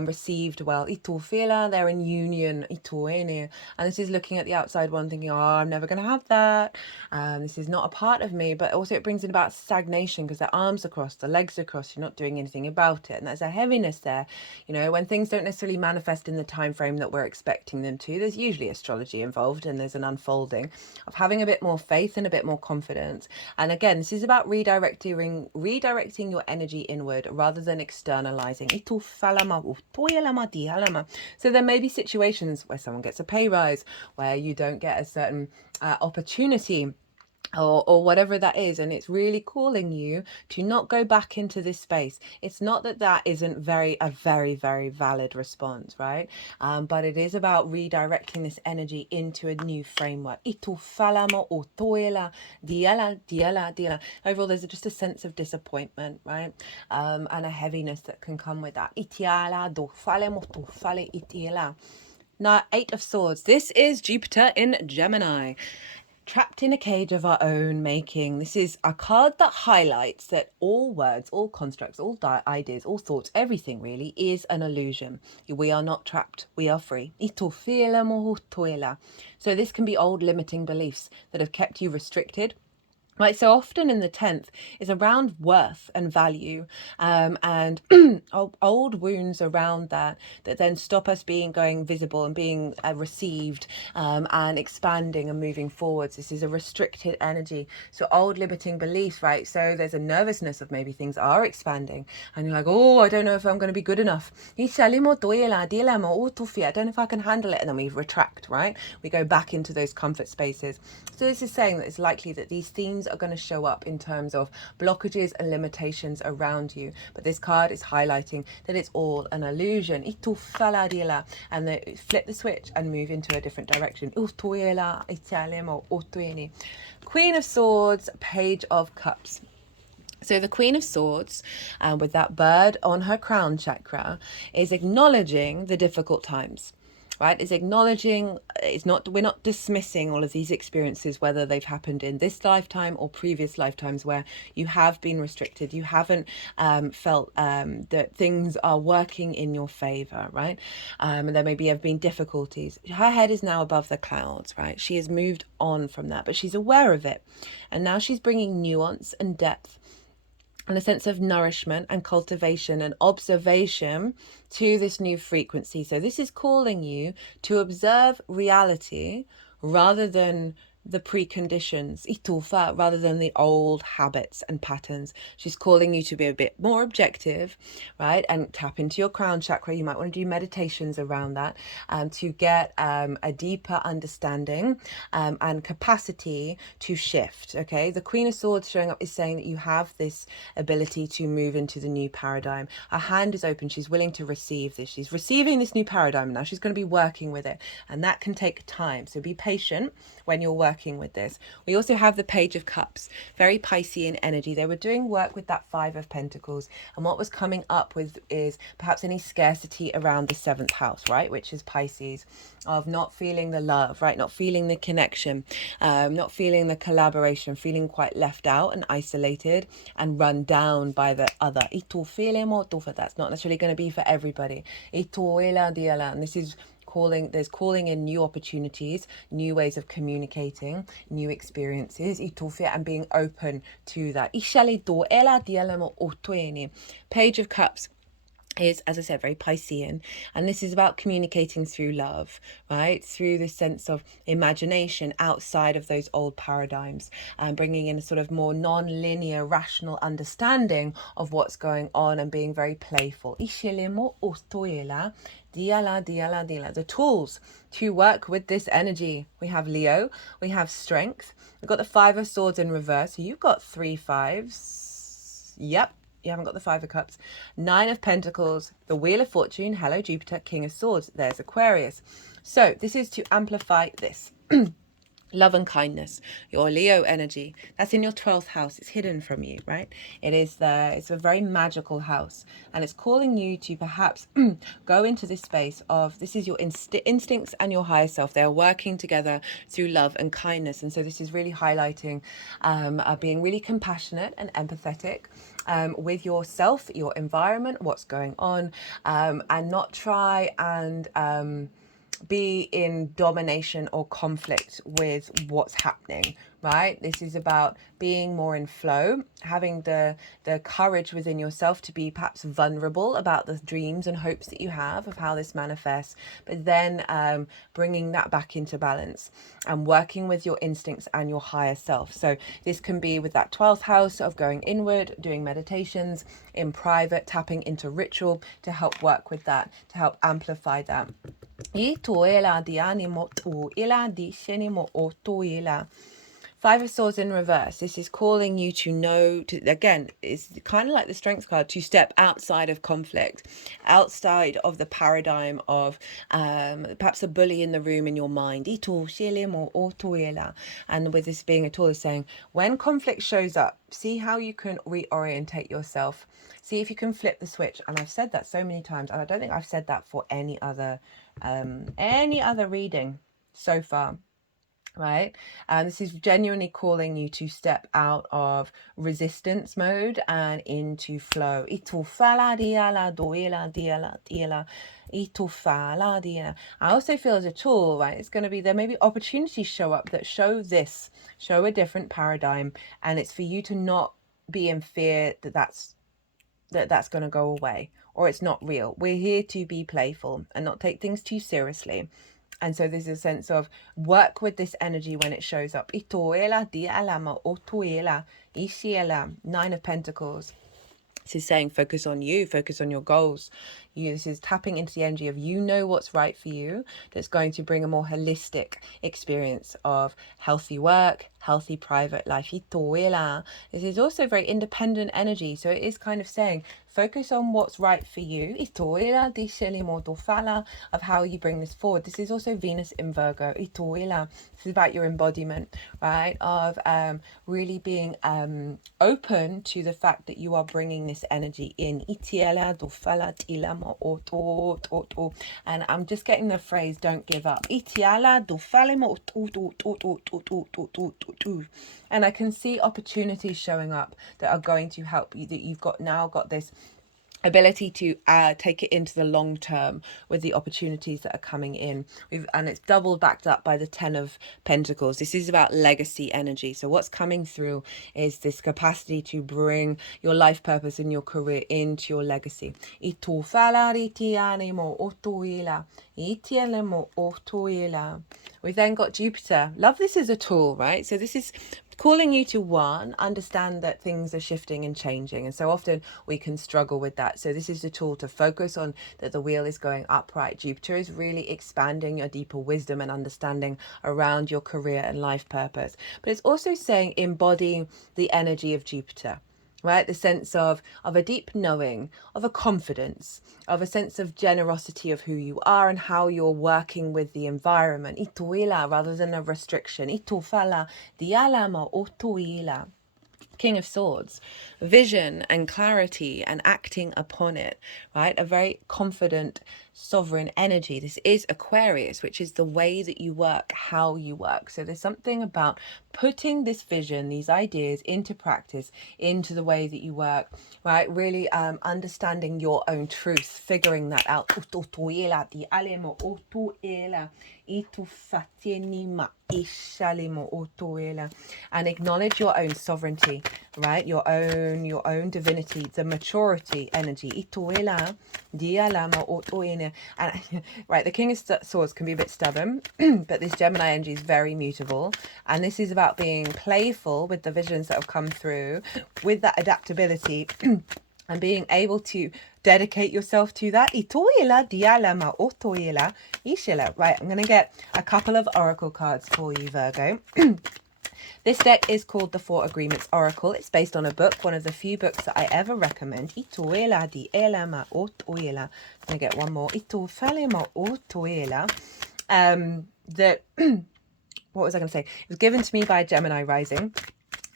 received well. They're in union. And this is looking at the outside one thinking, oh, I'm never going to have that. This is not a part of me. But also it brings in about stagnation because their arms are crossed, the legs are crossed, you're not doing anything about it. And there's a heaviness there. You know, when things don't necessarily manifest in the time frame that we're expecting them to, there's usually astrology involved and there's an unfolding of having a bit more faith and a bit more confidence. And again, this is about redirecting your energy inward rather than externalizing. So there may be situations where someone gets a pay rise, where you don't get a certain opportunity, or whatever that is, and it's really calling you to not go back into this space. It's not that isn't a very valid response, right? But it is about redirecting this energy into a new framework. Overall, there's just a sense of disappointment, right? And a heaviness that can come with that. Now, 8 of Swords. This is Jupiter in Gemini. Trapped in a cage of our own making. This is a card that highlights that all words, all constructs, all ideas, all thoughts, everything really is an illusion. We are not trapped. We are free. So this can be old limiting beliefs that have kept you restricted. Right, so often in the 10th is around worth and value, and old wounds around that then stop us going visible and being received, and expanding and moving forwards. This is a restricted energy. So old limiting beliefs, right? So there's a nervousness of maybe things are expanding and you're like, oh, I don't know if I'm going to be good enough. I don't know if I can handle it. And then we retract, right? We go back into those comfort spaces. So this is saying that it's likely that these themes are going to show up in terms of blockages and limitations around you. But this card is highlighting that it's all an illusion. And they flip the switch and move into a different direction. Queen of Swords, Page of Cups. So the Queen of Swords, with that bird on her crown chakra, is acknowledging the difficult times. Right, is acknowledging, we're not dismissing all of these experiences, whether they've happened in this lifetime or previous lifetimes where you have been restricted, you haven't felt that things are working in your favor, right? And there maybe have been difficulties. Her head is now above the clouds, right? She has moved on from that, but she's aware of it. And now she's bringing nuance and depth and a sense of nourishment and cultivation and observation to this new frequency. So this is calling you to observe reality rather than the preconditions, rather than the old habits and patterns. She's calling you to be a bit more objective, right? And tap into your crown chakra. You might want to do meditations around that, to get a deeper understanding and capacity to shift, okay? The Queen of Swords showing up is saying that you have this ability to move into the new paradigm. Her hand is open. She's willing to receive this. She's receiving this new paradigm. Now she's going to be working with it, and that can take time. So be patient when you're working with this. We also have the Page of Cups, very Piscean energy. They were doing work with that 5 of Pentacles, and what was coming up with is perhaps any scarcity around the 7th house, right, which is Pisces, of not feeling the love, right, not feeling the connection, not feeling the collaboration, feeling quite left out and isolated and run down by the other. That's not necessarily going to be for everybody. And this is calling in new opportunities, new ways of communicating, new experiences, and being open to that. Page of Cups is, as I said, very Piscean, and this is about communicating through love, right? Through this sense of imagination outside of those old paradigms, and bringing in a sort of more non-linear, rational understanding of what's going on and being very playful. The tools to work with this energy. We have Leo, we have Strength, we've got the 5 of Swords in reverse. So you've got 3 5s. Yep. You haven't got the 5 of Cups. 9 of Pentacles, the Wheel of Fortune, hello Jupiter, King of Swords, there's Aquarius. So this is to amplify this. love and kindness, your Leo energy. That's in your 12th house. It's hidden from you, right? It's a very magical house, and it's calling you to perhaps go into this space of, this is your instincts and your higher self. They are working together through love and kindness. And so this is really highlighting being really compassionate and empathetic with yourself, your environment, what's going on, and not try and be in domination or conflict with what's happening, right? This is about being more in flow, having the courage within yourself to be perhaps vulnerable about the dreams and hopes that you have of how this manifests, but then bringing that back into balance and working with your instincts and your higher self. So this can be with that 12th house of going inward, doing meditations in private, tapping into ritual to help work with that, to help amplify that. Five of Swords in reverse. This is calling you to know, again, it's kind of like the Strength card, to step outside of conflict, outside of the paradigm of perhaps a bully in the room in your mind. And with this being a tool, is saying, when conflict shows up, see how you can reorientate yourself. See if you can flip the switch. And I've said that so many times, and I don't think I've said that for any other reading so far. Right, and this is genuinely calling you to step out of resistance mode and into flow. I also feel as a tool, right, it's going to be, there may be opportunities show up that show a different paradigm, and it's for you to not be in fear that that's going to go away, or it's not real. We're here to be playful and not take things too seriously. And so there's a sense of work with this energy when it shows up. Nine of Pentacles. This is saying focus on you, focus on your goals. This is tapping into the energy of, you know what's right for you, that's going to bring a more holistic experience of healthy work, healthy private life. This is also very independent energy. So it is kind of saying, focus on what's right for you, of how you bring this forward. This is also Venus in Virgo. This is about your embodiment, right? Of really being open to the fact that you are bringing this energy in. And I'm just getting the phrase, don't give up. And I can see opportunities showing up that are going to help you, that you've now got this ability to take it into the long term with the opportunities that are coming in. And it's double backed up by the 10 of Pentacles. This is about legacy energy. So what's coming through is this capacity to bring your life purpose and your career into your legacy. We've then got Jupiter. Love this as a tool, right? So this is calling you to, one, understand that things are shifting and changing, and so often we can struggle with that. So this is the tool to focus on that the wheel is going upright. Jupiter is really expanding your deeper wisdom and understanding around your career and life purpose. But it's also saying embodying the energy of Jupiter, right? The sense of a deep knowing, of a confidence, of a sense of generosity of who you are and how you're working with the environment. Rather than a restriction. King of Swords, vision and clarity and acting upon it, right? A very confident, sovereign energy. This is Aquarius, which is the way that you work, how you work. So there's something about putting this vision, these ideas into practice, into the way that you work, right? Really understanding your own truth, figuring that out. And acknowledge your own sovereignty, right? Your own divinity, the maturity energy. And right, the King of Swords can be a bit stubborn, but this Gemini energy is very mutable, and this is about being playful with the visions that have come through, with that adaptability and being able to dedicate yourself to that. Right, I'm going to get a couple of oracle cards for you, Virgo. This deck is called the Four Agreements Oracle. It's based on a book, one of the few books that I ever recommend. I'm going to get one more. That what was I going to say? It was given to me by Gemini rising.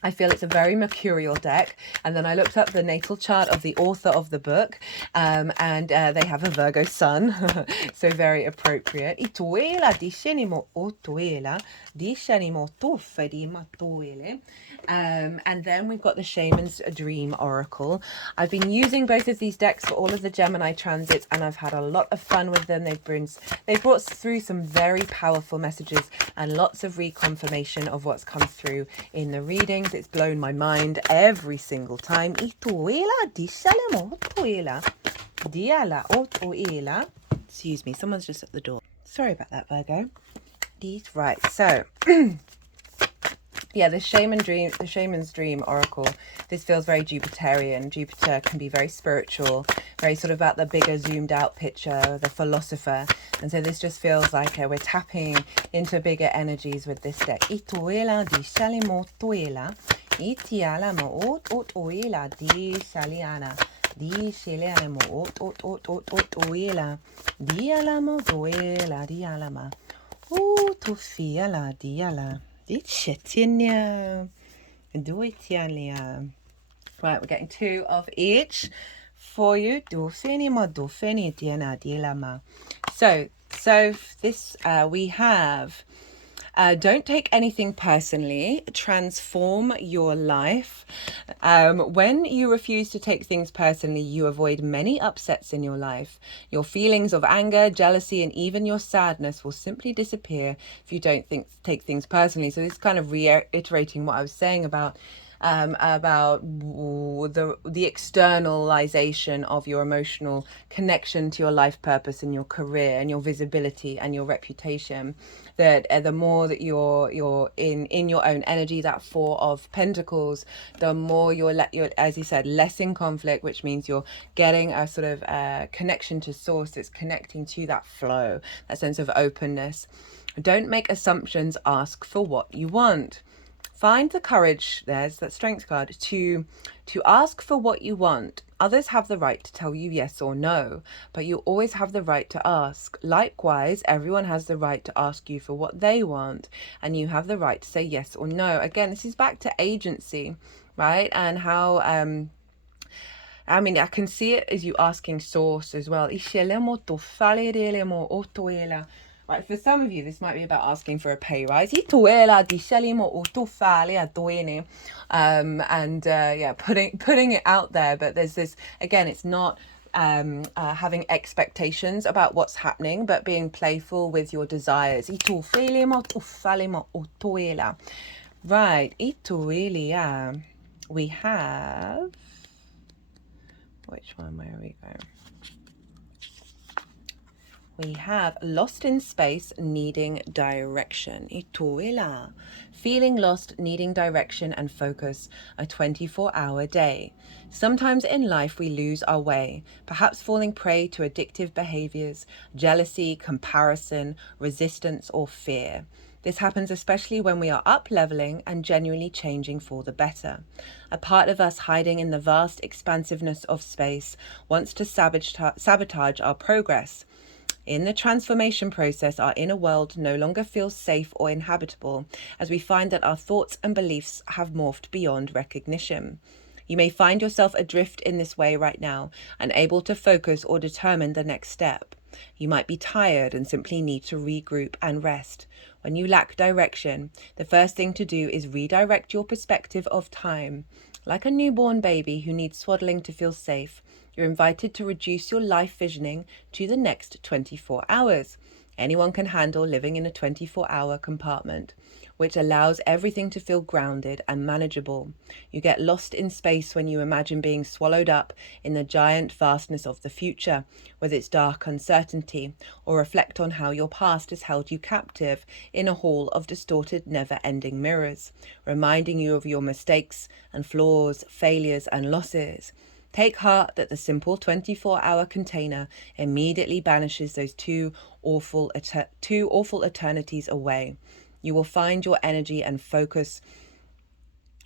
I feel it's a very mercurial deck. And then I looked up the natal chart of the author of the book, and they have a Virgo sun, so very appropriate. And then we've got the Shaman's Dream Oracle. I've been using both of these decks for all of the Gemini transits, and I've had a lot of fun with them. They've brought through some very powerful messages and lots of reconfirmation of what's come through in the readings. It's blown my mind every single time. Excuse me, someone's just at the door. Sorry about that, Virgo. Right, so yeah, the Shaman's Dream Oracle. This feels very Jupiterian. Jupiter can be very spiritual, very sort of about the bigger zoomed out picture, the philosopher. And so this just feels like we're tapping into bigger energies with this deck. Right, we're getting 2 of each for you. So this we have don't take anything personally. Transform your life. When you refuse to take things personally, you avoid many upsets in your life. Your feelings of anger, jealousy, and even your sadness will simply disappear if you don't take things personally. So this is kind of reiterating what I was saying about the externalization of your emotional connection to your life purpose and your career and your visibility and your reputation. That the more that you're in your own energy, that 4 of Pentacles, the more you're as you said, less in conflict, which means you're getting a sort of connection to source that's connecting to that flow, that sense of openness. Don't make assumptions. Ask for what you want. Find the courage, there's that strength card, to ask for what you want. Others have the right to tell you yes or no, but you always have the right to ask. Likewise, everyone has the right to ask you for what they want, and you have the right to say yes or no. Again, this is back to agency, right? And how, I mean, I can see it as you asking source as well. Right, for some of you, this might be about asking for a pay rise. Yeah, putting it out there. But there's this, again, it's not having expectations about what's happening, but being playful with your desires. Right, we have, which one, where we go? We have lost in space, needing direction. Feeling lost, needing direction and focus, a 24-hour day. Sometimes in life we lose our way, perhaps falling prey to addictive behaviors, jealousy, comparison, resistance, or fear. This happens especially when we are up-leveling and genuinely changing for the better. A part of us hiding in the vast expansiveness of space wants to sabotage our progress. In the transformation process, our inner world no longer feels safe or inhabitable, as we find that our thoughts and beliefs have morphed beyond recognition. You may find yourself adrift in this way right now, unable to focus or determine the next step. You might be tired and simply need to regroup and rest. When you lack direction, the first thing to do is redirect your perspective of time. Like a newborn baby who needs swaddling to feel safe, you're invited to reduce your life visioning to the next 24 hours. Anyone can handle living in a 24-hour compartment, which allows everything to feel grounded and manageable. You get lost in space when you imagine being swallowed up in the giant vastness of the future, with its dark uncertainty, or reflect on how your past has held you captive in a hall of distorted, never-ending mirrors, reminding you of your mistakes and flaws, failures and losses. Take heart that the simple 24-hour container immediately banishes those two awful eternities away. You will find your energy and focus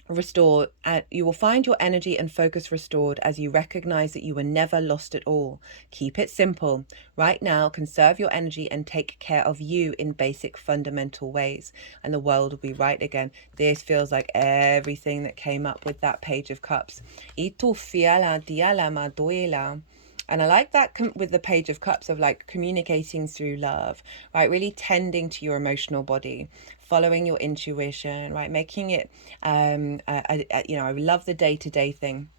restored, you will find your energy and focus restored as you recognize that you were never lost at all. Keep it simple. Right now, conserve your energy and take care of you in basic fundamental ways, and the world will be right again. This feels like everything that came up with that Page of Cups. Itu fiala diala madoela. And I like that with the Page of Cups of like communicating through love, right? Really tending to your emotional body, following your intuition, right? Making it, you know, I love the day-to-day thing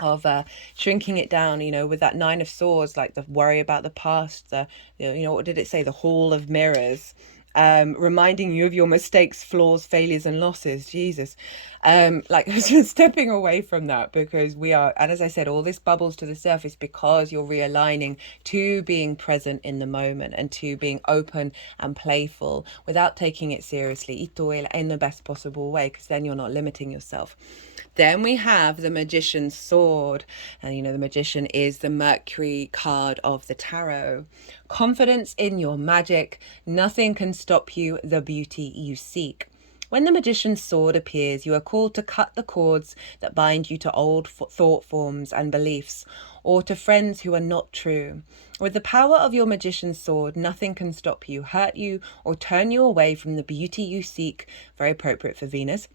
of shrinking it down, you know, with that Nine of Swords, like the worry about the past, you know, what did it say? The Hall of Mirrors. Reminding you of your mistakes, flaws, failures, and losses. Jesus. Like just stepping away from that, because we are, and as I said, all this bubbles to the surface because you're realigning to being present in the moment and to being open and playful without taking it seriously, in the best possible way, because then you're not limiting yourself. Then we have the Magician's Sword. And, you know, the Magician is the Mercury card of the tarot. Confidence in your magic. Nothing can stop you, the beauty you seek. When the Magician's Sword appears, you are called to cut the cords that bind you to old thought forms and beliefs, or to friends who are not true. With the power of your Magician's Sword, nothing can stop you, hurt you, or turn you away from the beauty you seek, very appropriate for Venus,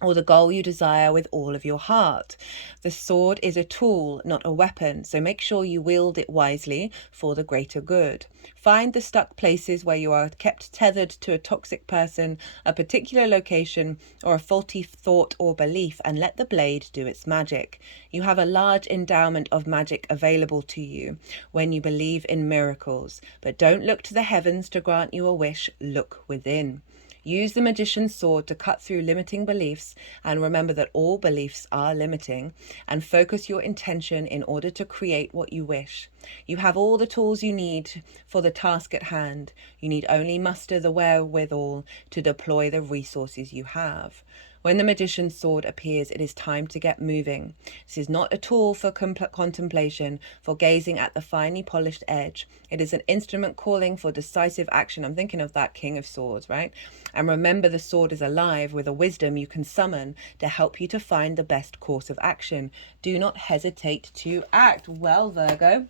or the goal you desire with all of your heart. The sword is a tool, not a weapon, so make sure you wield it wisely for the greater good. Find the stuck places where you are kept tethered to a toxic person, a particular location, or a faulty thought or belief, and let the blade do its magic. You have a large endowment of magic available to you when you believe in miracles, but don't look to the heavens to grant you a wish, look within. Use the Magician's Sword to cut through limiting beliefs, and remember that all beliefs are limiting, and focus your intention in order to create what you wish. You have all the tools you need for the task at hand. You need only muster the wherewithal to deploy the resources you have. When the Magician's Sword appears, it is time to get moving. This is not a tool for contemplation, for gazing at the finely polished edge. It is an instrument calling for decisive action. I'm thinking of that King of Swords, right? And remember, the sword is alive with a wisdom you can summon to help you to find the best course of action. Do not hesitate to act. Well, Virgo,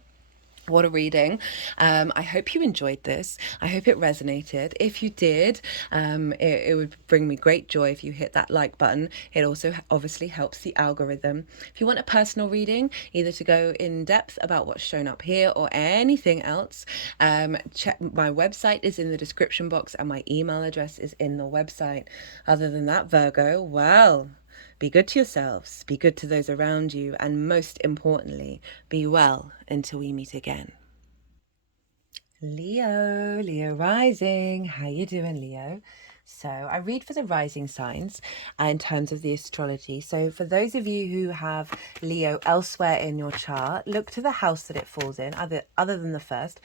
what a reading. I hope you enjoyed this. I hope it resonated. If you did, it would bring me great joy if you hit that like button. It also obviously helps the algorithm. If you want a personal reading, either to go in depth about what's shown up here or anything else, check my website is in the description box and my email address is in the website. Other than that, Virgo, well, be good to yourselves, be good to those around you, and most importantly, be well until we meet again. Leo rising. How you doing, Leo? So I read for the rising signs in terms of the astrology. So for those of you who have Leo elsewhere in your chart, look to the house that it falls in, other than the first.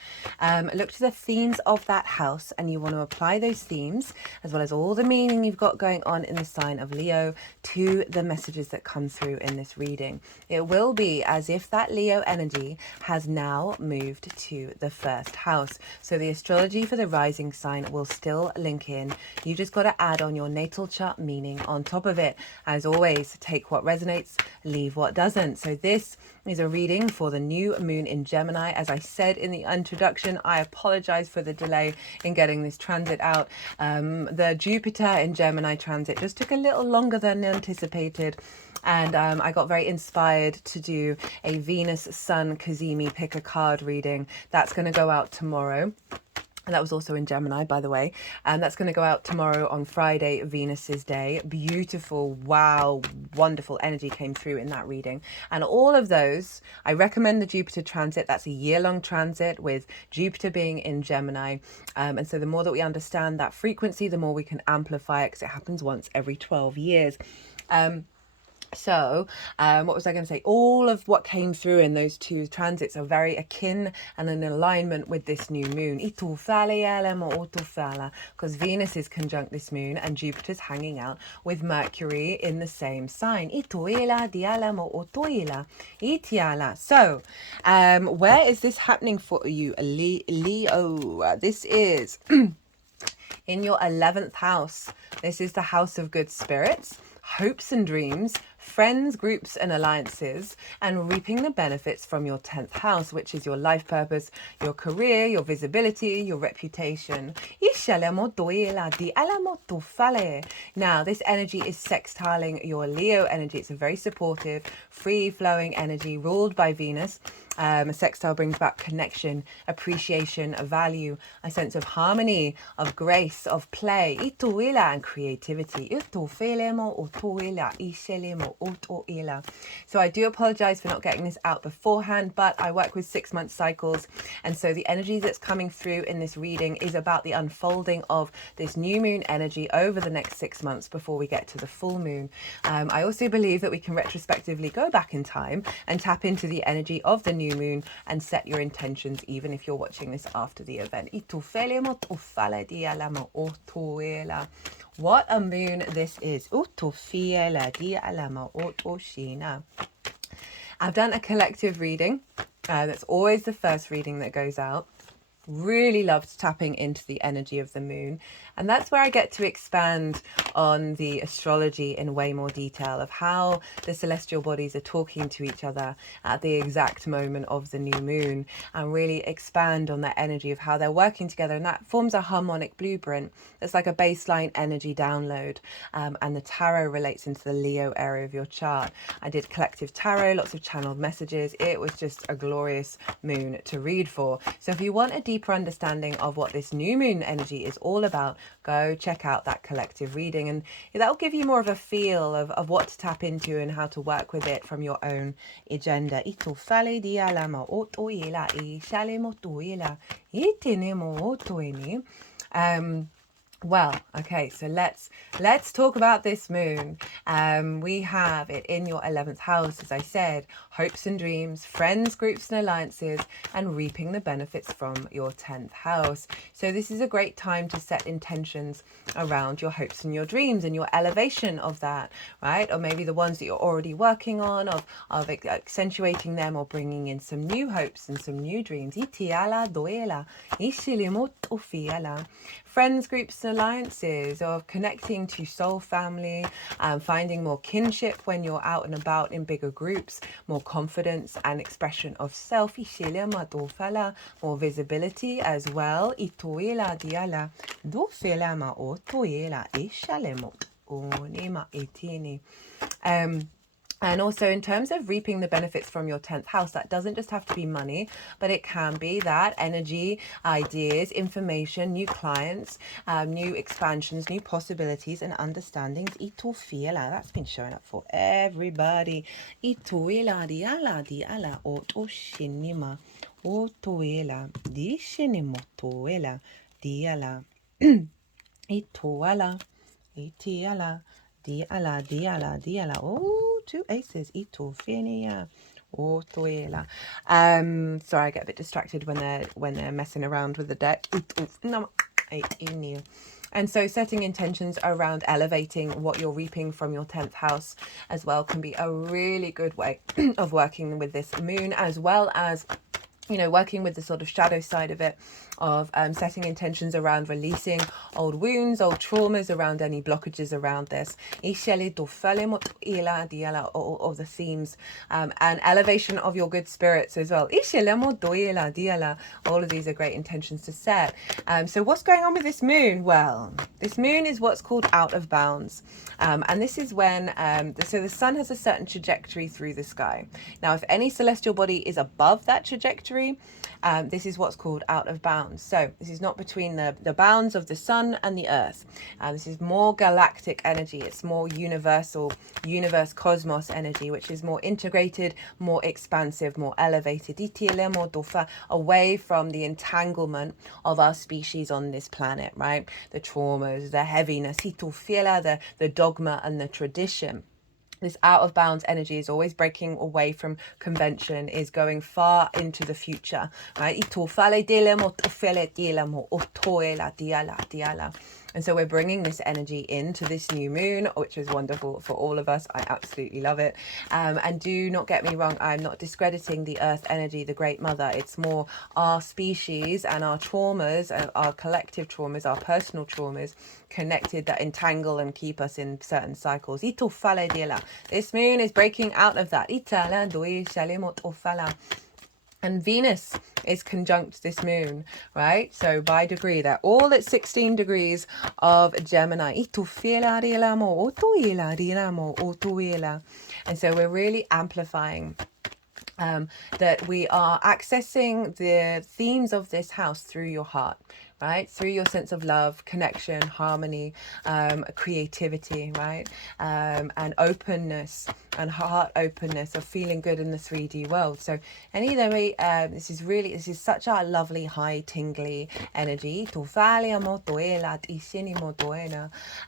Look to the themes of that house, and you want to apply those themes, as well as all the meaning you've got going on in the sign of Leo, to the messages that come through in this reading. It will be as if that Leo energy has now moved to the first house. So the astrology for the rising sign will still link in. You just got to add on your natal chart meaning on top of it. As always, take what resonates, leave what doesn't. So this is a reading for the new moon in Gemini. As I said in the introduction, I apologize for the delay in getting this transit out. The Jupiter in Gemini transit just took a little longer than anticipated. And I got very inspired to do a Venus Sun Kazemi pick a card reading. That's going to go out tomorrow. And that was also in Gemini, by the way. And that's going to go out tomorrow on Friday, Venus's day. Beautiful, wow, wonderful energy came through in that reading. And all of those, I recommend the Jupiter transit. That's a year-long transit with Jupiter being in Gemini. And so the more that we understand that frequency, the more we can amplify it, because it happens once every 12 years. So what was I going to say? All of what came through in those two transits are very akin and in alignment with this new moon. Because Venus is conjunct this moon and Jupiter's hanging out with Mercury in the same sign. So where is this happening for you, Leo? This is in your 11th house. This is the house of good spirits, hopes and dreams, friends, groups and alliances, and reaping the benefits from your 10th house, which is your life purpose, your career, your visibility, your reputation. Now, this energy is sextiling your Leo energy. It's a very supportive, free-flowing energy ruled by Venus. A sextile brings back connection, appreciation, value, a sense of harmony, of grace, of play, and creativity. So I do apologize for not getting this out beforehand, but I work with 6-month cycles, and so the energy that's coming through in this reading is about the unfolding of this new moon energy over the next 6 months before we get to the full moon. I also believe that we can retrospectively go back in time and tap into the energy of the new moon and set your intentions even if you're watching this after the event. What a moon this is. I've done a collective reading. That's always the first reading that goes out. Really loved tapping into the energy of the moon, and that's where I get to expand on the astrology in way more detail of how the celestial bodies are talking to each other at the exact moment of the new moon, and really expand on that energy of how they're working together, and that forms a harmonic blueprint. It's like a baseline energy download, and the tarot relates into the Leo area of your chart. I did collective tarot, lots of channeled messages. It was just a glorious moon to read for. So if you want a deeper understanding of what this new moon energy is all about, go check out that collective reading, and that'll give you more of a feel of what to tap into and how to work with it from your own agenda. Well, okay, so let's talk about this moon. We have it in your 11th house, as I said, hopes and dreams, friends, groups and alliances, and reaping the benefits from your 10th house. So this is a great time to set intentions around your hopes and your dreams and your elevation of that, right? Or maybe the ones that you're already working on, of accentuating them or bringing in some new hopes and some new dreams. Friends, groups and alliances, of connecting to soul family, finding more kinship when you're out and about in bigger groups, more confidence and expression of self, more visibility as well. And also in terms of reaping the benefits from your 10th house, that doesn't just have to be money, but it can be that energy, ideas, information, new clients, new expansions, new possibilities and understandings. That's been showing up for everybody. Oh, 2 aces. Sorry, I get a bit distracted when they're messing around with the deck. And so setting intentions around elevating what you're reaping from your 10th house as well can be a really good way of working with this moon, as well as working with the sort of shadow side of it, of setting intentions around releasing old wounds, old traumas, around any blockages around this. All the themes, and elevation of your good spirits as well. All of these are great intentions to set. So what's going on with this moon? Well, this moon is what's called out of bounds. And this is when, so the sun has a certain trajectory through the sky. Now, if any celestial body is above that trajectory, this is what's called out of bounds. So this is not between the bounds of the sun and the earth. This is more galactic energy. It's more universal, universe, cosmos energy, which is more integrated, more expansive, more elevated, away from the entanglement of our species on this planet, right? The traumas, the heaviness, the dogma and the tradition. This out of bounds energy is always breaking away from convention, is going far into the future, right? And so we're bringing this energy into this new moon, which is wonderful for all of us. I absolutely love it. And do not get me wrong, I'm not discrediting the earth energy, the great mother. It's more our species and our traumas, our collective traumas, our personal traumas connected that entangle and keep us in certain cycles. This moon is breaking out of that. And Venus is conjunct this moon, right? So by degree, they're all at 16 degrees of Gemini. And so we're really amplifying that we are accessing the themes of this house through your heart, right? Through your sense of love, connection, harmony, creativity, right? And openness and heart openness of feeling good in the 3D world. So this is such a lovely, high, tingly energy.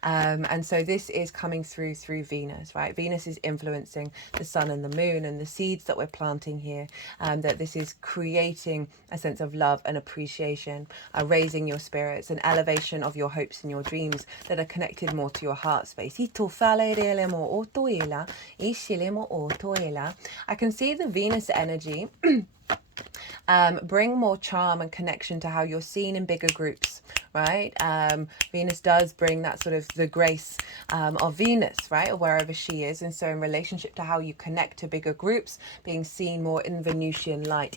And so this is coming through Venus, right? Venus is influencing the sun and the moon and the seeds that we're planting here, that this is creating a sense of love and appreciation, raising your spirits, an elevation of your hopes and your dreams that are connected more to your heart space. I can see the Venus energy bring more charm and connection to how you're seen in bigger groups, right? Venus does bring that sort of the grace of Venus, right? Or wherever she is. And so in relationship to how you connect to bigger groups, being seen more in Venusian light.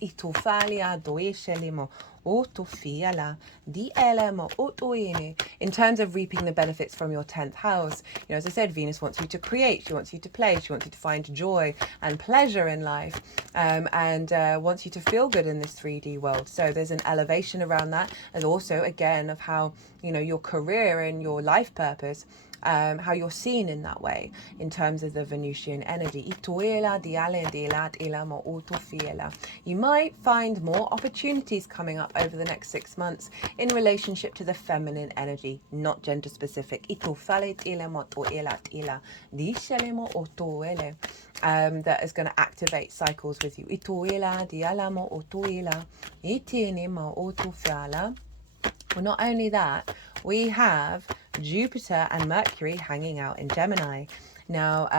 In terms of reaping the benefits from your 10th house, as I said, Venus wants you to create, she wants you to play, she wants you to find joy and pleasure in life, and wants you to feel good in this 3D world. So there's an elevation around that, and also again of how your career and your life purpose, how you're seen in that way in terms of the Venusian energy. You might find more opportunities coming up over the next 6 months in relationship to the feminine energy, not gender specific. That is going to activate cycles with you. Well, not only that, we have Jupiter and Mercury hanging out in Gemini. Now,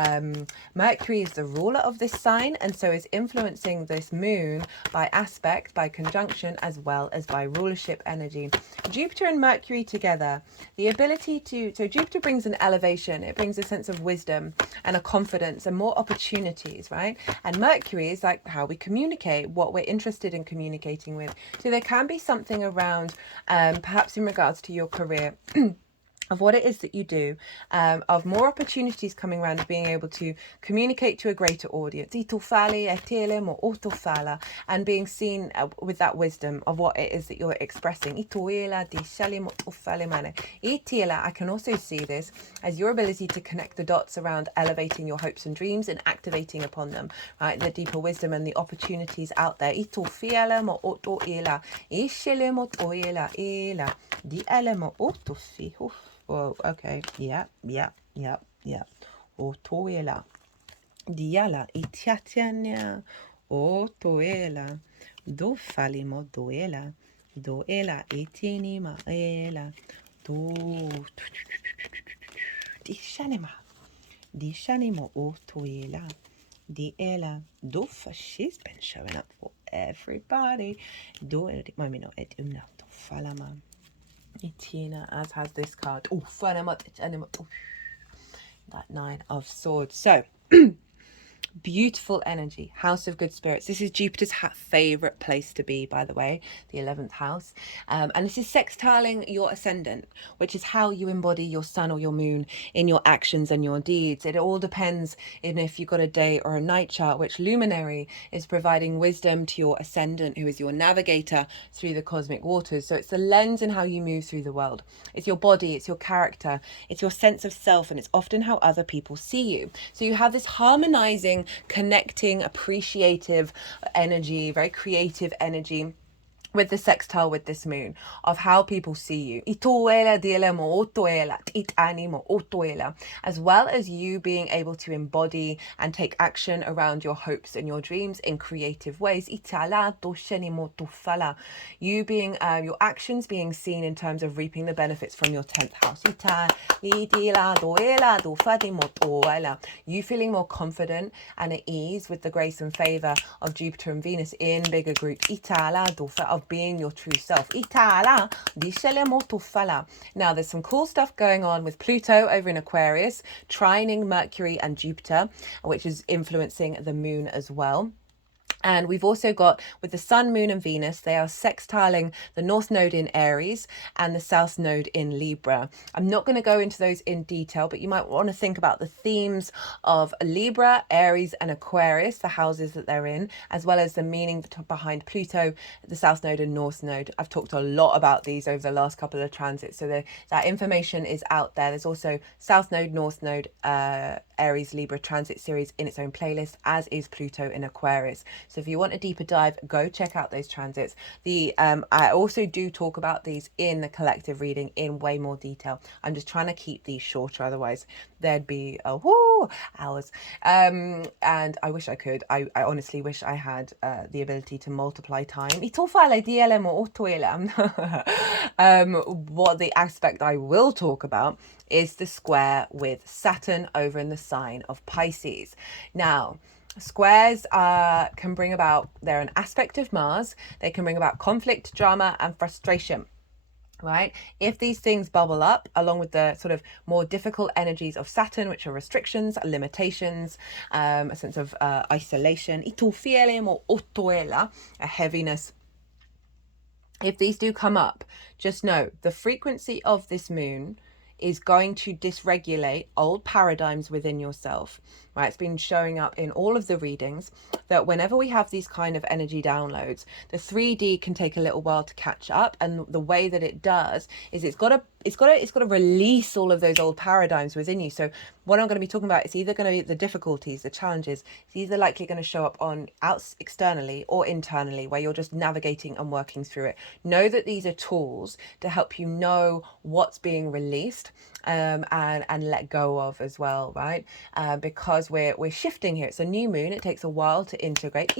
Mercury is the ruler of this sign, and so is influencing this moon by aspect, by conjunction, as well as by rulership energy. Jupiter and Mercury together, the ability so Jupiter brings an elevation, it brings a sense of wisdom and a confidence and more opportunities, right? And Mercury is like how we communicate, what we're interested in communicating with. So there can be something around, perhaps in regards to your career, of what it is that you do, of more opportunities coming around, of being able to communicate to a greater audience, and being seen with that wisdom of what it is that you're expressing. I can also see this as your ability to connect the dots around elevating your hopes and dreams and activating upon them, right? The deeper wisdom and the opportunities out there. Oh, okay. Yeah. Otoela. Diala itiatiania. Otoela. Do falimo doela. Doela etini maela. Do. Dishanima. Dishanimo otoela. Diela. Dofa. She's been showing up for everybody. Do it. Mami no et umna. Do falama. Itina, as has this card. Oh, that 9 of Swords. So, beautiful energy, house of good spirits. This is Jupiter's favorite place to be, by the way, the 11th house, and this is sextiling your ascendant, which is how you embody your sun or your moon in your actions and your deeds. It all depends in if you've got a day or a night chart, which luminary is providing wisdom to your ascendant, who is your navigator through the cosmic waters. So it's the lens in how you move through the world. It's your body, it's your character, it's your sense of self, and it's often how other people see you. So you have this harmonizing, connecting, appreciative energy, very creative energy with the sextile with this moon of how people see you, as well as you being able to embody and take action around your hopes and your dreams in creative ways. You being your actions being seen in terms of reaping the benefits from your 10th house. You feeling more confident and at ease with the grace and favor of Jupiter and Venus in bigger groups. Of being your true self. Now, there's some cool stuff going on with Pluto over in Aquarius, trining Mercury and Jupiter, which is influencing the moon as well. And we've also got, with the Sun, Moon and Venus, they are sextiling the North Node in Aries and the South Node in Libra. I'm not going to go into those in detail, but you might want to think about the themes of Libra, Aries and Aquarius, the houses that they're in, as well as the meaning behind Pluto, the South Node and North Node. I've talked a lot about these over the last couple of transits, so that information is out there. There's also South Node, North Node, Aries, Libra transit series in its own playlist, as is Pluto in Aquarius. So if you want a deeper dive, go check out those transits. I also do talk about these in the collective reading in way more detail. I'm just trying to keep these shorter, otherwise there'd be hours. And I wish I could. I honestly wish I had the ability to multiply time. What the aspect I will talk about is the square with Saturn over in the sign of Pisces. Now, squares can bring about, they're an aspect of Mars. They can bring about conflict, drama and frustration, right? If these things bubble up along with the sort of more difficult energies of Saturn, which are restrictions, limitations, a sense of isolation, a heaviness. If these do come up, just know the frequency of this moon is going to dysregulate old paradigms within yourself, right? It's been showing up in all of the readings that whenever we have these kind of energy downloads, the 3D can take a little while to catch up. And the way that it does is it's got to release all of those old paradigms within you. So what I'm going to be talking about is either going to be the difficulties, the challenges. It's either likely going to show up externally or internally, where you're just navigating and working through it. Know that these are tools to help you know what's being released and let go of as well, right? Because we're shifting here. It's a new moon. It takes a while to integrate.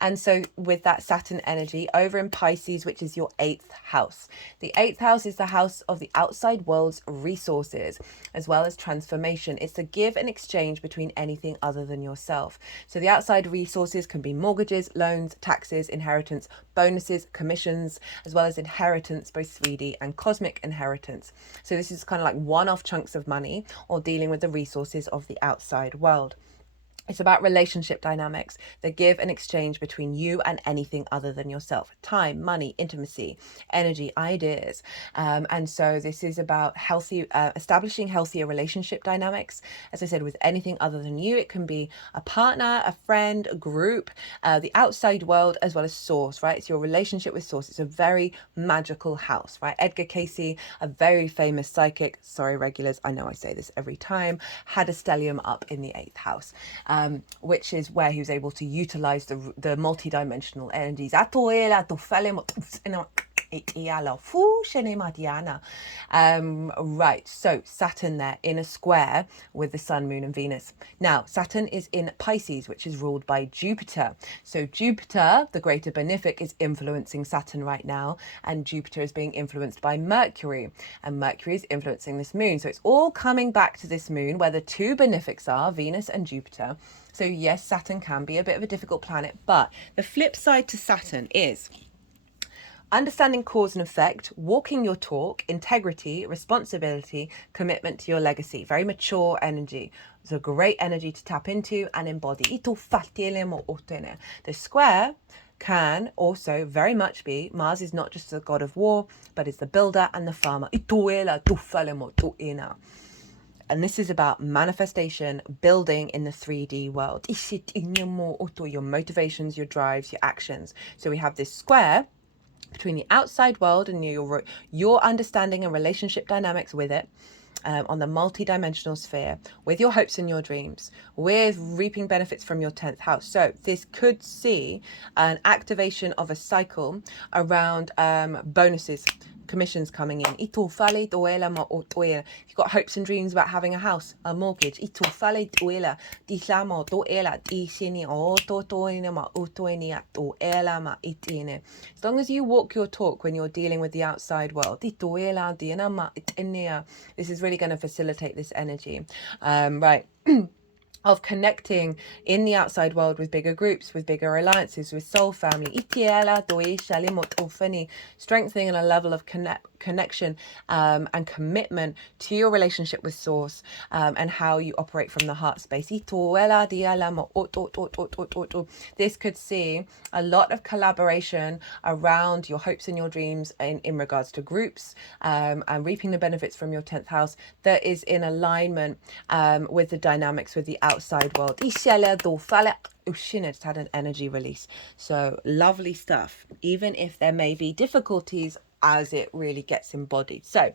And so with that Saturn energy over in Pisces, which is your 8th house. The 8th house is the house of the outside world's resources, as well as transformation. It's the give and exchange between anything other than yourself. So the outside resources can be mortgages, loans, taxes, inheritance, bonuses, commissions, as well as inheritance, both 3D and cosmic inheritance. So this is kind of like one-off chunks of money or dealing with the resources of the outside world. It's about relationship dynamics, the give and exchange between you and anything other than yourself. Time, money, intimacy, energy, ideas. And so this is about establishing healthier relationship dynamics. As I said, with anything other than you, it can be a partner, a friend, a group, the outside world, as well as source, right? It's your relationship with source. It's a very magical house, right? Edgar Cayce, a very famous psychic, sorry, regulars, I know I say this every time, had a stellium up in the 8th house. Which is where he was able to utilize the multi-dimensional energies. Right, so Saturn there in a square with the Sun, Moon and Venus. Now, Saturn is in Pisces, which is ruled by Jupiter. So Jupiter, the greater benefic, is influencing Saturn right now, and Jupiter is being influenced by Mercury, and Mercury is influencing this moon. So it's all coming back to this moon where the two benefics are, Venus and Jupiter. So yes, Saturn can be a bit of a difficult planet, but the flip side to Saturn is understanding cause and effect, walking your talk, integrity, responsibility, commitment to your legacy. Very mature energy. It's a great energy to tap into and embody. The square can also very much be, Mars is not just the god of war, but is the builder and the farmer. And this is about manifestation, building in the 3D world. Your motivations, your drives, your actions. So we have this square between the outside world and your understanding and relationship dynamics with it, on the multi-dimensional sphere, with your hopes and your dreams, with reaping benefits from your 10th house. So this could see an activation of a cycle around bonuses, commissions coming in. If you've got hopes and dreams about having a house, a mortgage, as long as you walk your talk when you're dealing with the outside world, this is really going to facilitate this energy. Right. Of connecting in the outside world with bigger groups, with bigger alliances, with soul family, strengthening a level of connection and commitment to your relationship with source, and how you operate from the heart space. This could see a lot of collaboration around your hopes and your dreams in regards to groups, and reaping the benefits from your 10th house that is in alignment with the dynamics with the outside world. Just had an energy release. So lovely stuff, even if there may be difficulties as it really gets embodied. So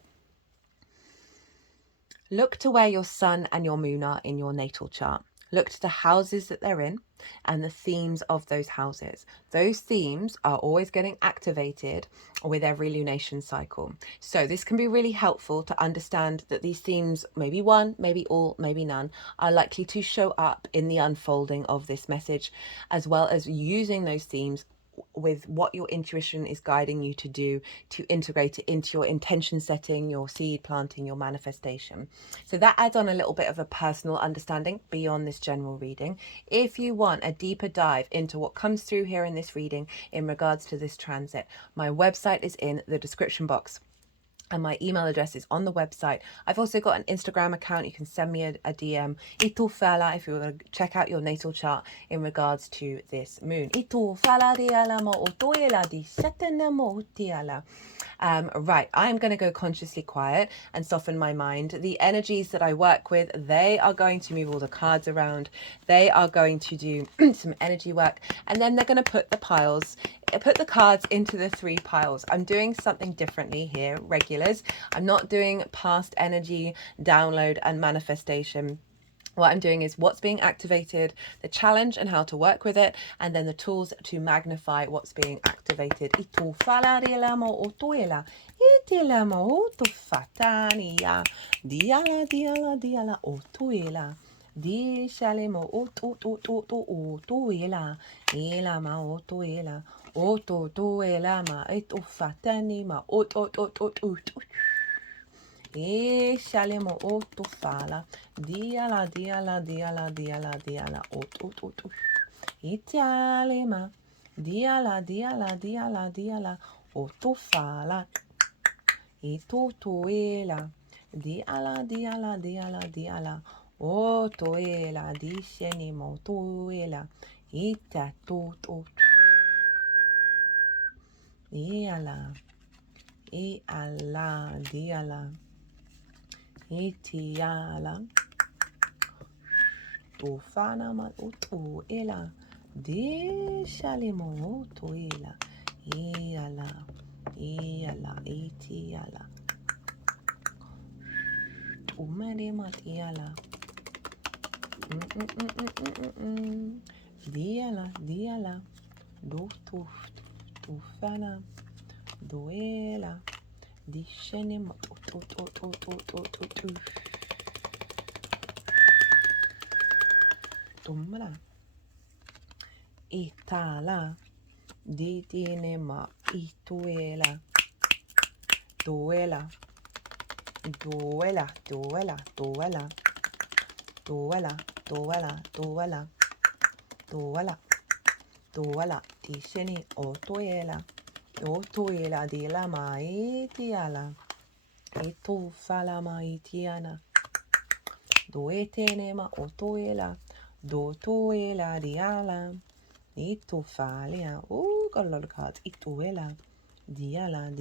look to where your sun and your moon are in your natal chart. Look to the houses that they're in and the themes of those houses. Those themes are always getting activated with every lunation cycle. So this can be really helpful to understand that these themes, maybe one, maybe all, maybe none, are likely to show up in the unfolding of this message, as well as using those themes with what your intuition is guiding you to do to integrate it into your intention setting, your seed planting, your manifestation. So that adds on a little bit of a personal understanding beyond this general reading. If you want a deeper dive into what comes through here in this reading in regards to this transit, my website is in the description box. And my email address is on the website. I've also got an Instagram account. You can send me a DM. Itufala, if you want to check out your natal chart in regards to this moon. Right, I'm going to go consciously quiet and soften my mind. The energies that I work with, they are going to move all the cards around. They are going to do some energy work. And then they're going to put the cards into the 3 piles. I'm doing something differently here, regulars. I'm not doing past energy, download and manifestation. What I'm doing is what's being activated, the challenge and how to work with it, and then the tools to magnify what's being activated. Di shalemo otuela ela ma otuela otuela ma etufatani ma ot e shalemo otufala diala ot itialema diala otufala itutuela diala otoela dishenimo toela ita toto iala diala itiala tofana ma otoela dishalimo toela iala itiala umare matiala diala do tufana doela dishene tumla itala ditine ma ituela duela tisheni otoela de la maitiala etufala maitiana doetene ma otoela dotoela diala itufalia. Got a lot of cards. Ituela diala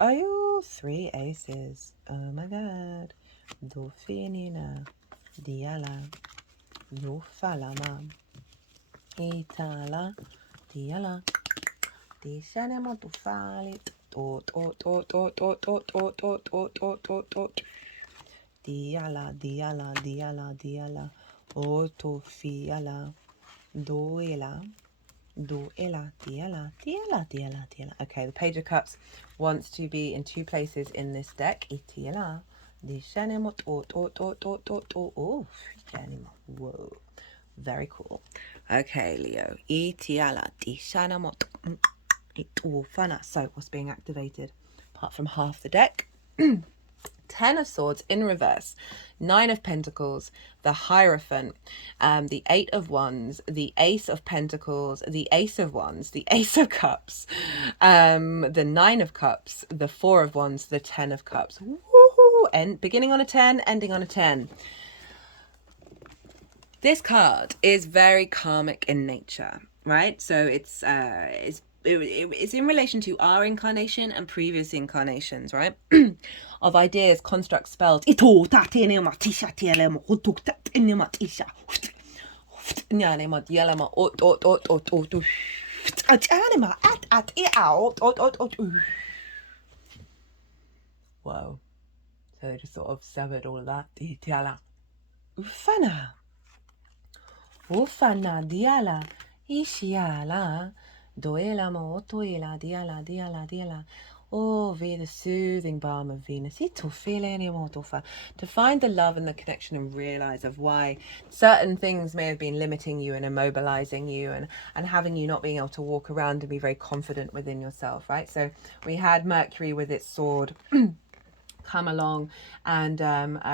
are you 3 aces? Oh my god. Do finina diala do falama itala diala Dishanemo to fali. Tot. Diala, diala, diala, diala. Oto fiala. Doela. Doela, diala, diala, diala, diala. Okay, the Page of Cups wants to be in two places in this deck. Itiala. Dishanemo to. Oh, whoa. Very cool. Okay, Leo. Itiala. Dishanemo to. So, what's being activated? Apart from half the deck. 10 of Swords in reverse, 9 of Pentacles, the Hierophant, the 8 of Wands, the Ace of Pentacles, the Ace of Wands, the Ace of Cups, the 9 of Cups, the 4 of Wands, the 10 of Cups. Woohoo! And beginning on a 10, ending on a 10. This card is very karmic in nature, right? So it's in relation to our incarnation and previous incarnations, right? Of ideas, constructs, spells. Whoa. So they just sort of severed all of that. Ufana diala. Ishiala. Doela mo otoela diala. Oh, via the soothing balm of Venus. To find the love and the connection and realize of why certain things may have been limiting you and immobilizing you and having you not being able to walk around and be very confident within yourself, right? So we had Mercury with its sword come along and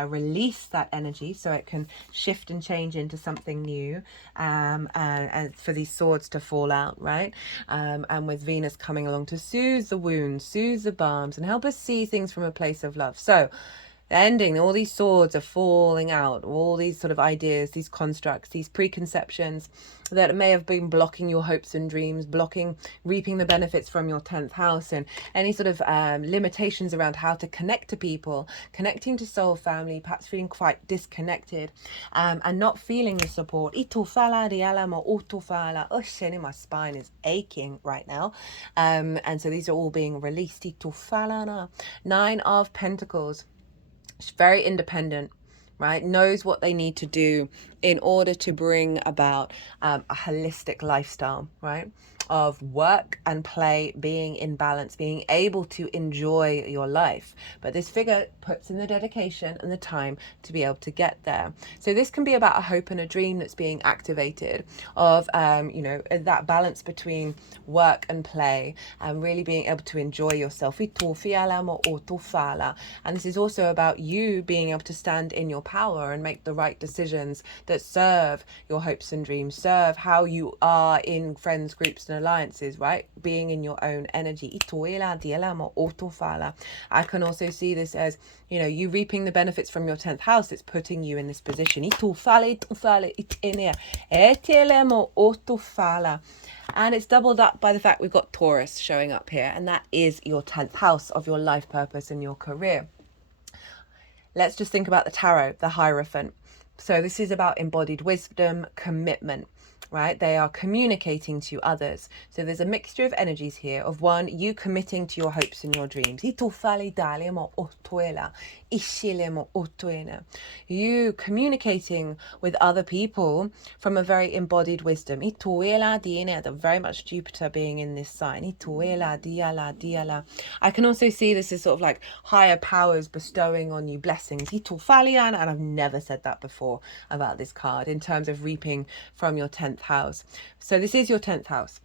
release that energy so it can shift and change into something new, and for these swords to fall out, right? And with Venus coming along to soothe the wounds, soothe the balms, and help us see things from a place of love. So ending, all these swords are falling out, all these sort of ideas, these constructs, these preconceptions that may have been blocking your hopes and dreams, blocking reaping the benefits from your 10th house, and any sort of limitations around how to connect to people, connecting to soul family, perhaps feeling quite disconnected, and not feeling the support. My spine is aching right now, and so these are all being released. 9 of Pentacles. She's very independent, right? Knows what they need to do in order to bring about a holistic lifestyle, right? Of work and play being in balance, being able to enjoy your life. But this figure puts in the dedication and the time to be able to get there. So this can be about a hope and a dream that's being activated of, that balance between work and play and really being able to enjoy yourself. And this is also about you being able to stand in your power and make the right decisions that serve your hopes and dreams, serve how you are in friends, groups and alliances, right? Being in your own energy. I can also see this as, you reaping the benefits from your 10th house. It's putting you in this position. And it's doubled up by the fact we've got Taurus showing up here, and that is your 10th house of your life purpose and your career. Let's just think about the tarot, the Hierophant. So this is about embodied wisdom, commitment, right? They are communicating to others. So there's a mixture of energies here of one, you committing to your hopes and your dreams. You communicating with other people from a very embodied wisdom. Very much Jupiter being in this sign. I can also see this as sort of like higher powers bestowing on you blessings. And I've never said that before about this card in terms of reaping from your 10th house. So this is your 10th house.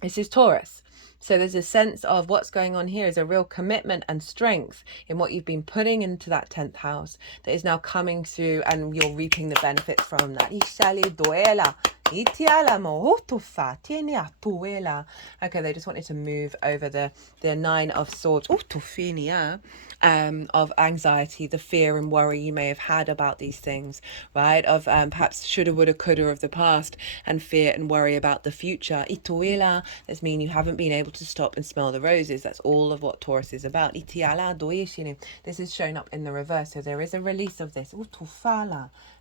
This is Taurus. So there's a sense of what's going on here is a real commitment and strength in what you've been putting into that 10th house that is now coming through, and you're reaping the benefits from that. Okay, they just wanted to move over the 9 of Swords. Of anxiety, the fear and worry you may have had about these things, right? Of perhaps shoulda, woulda, coulda of the past, and fear and worry about the future. This means you haven't been able to stop and smell the roses. That's all of what Taurus is about. This is shown up in the reverse, so there is a release of this.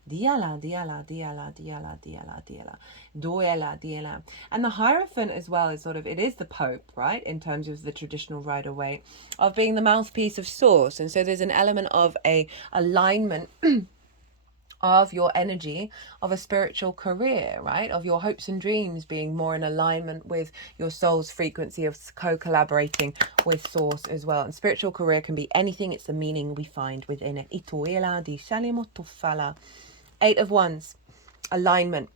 Diala, diala, diala, diala, diala, diala, doela, diala. And the Hierophant as well is sort of, it is the Pope, right? In terms of the traditional Rider-Waite of being the mouthpiece of Source. And so there's an element of a alignment of your energy of a spiritual career, right? Of your hopes and dreams being more in alignment with your soul's frequency of co-collaborating with Source as well. And spiritual career can be anything. It's the meaning we find within it. Eight of Wands, alignment.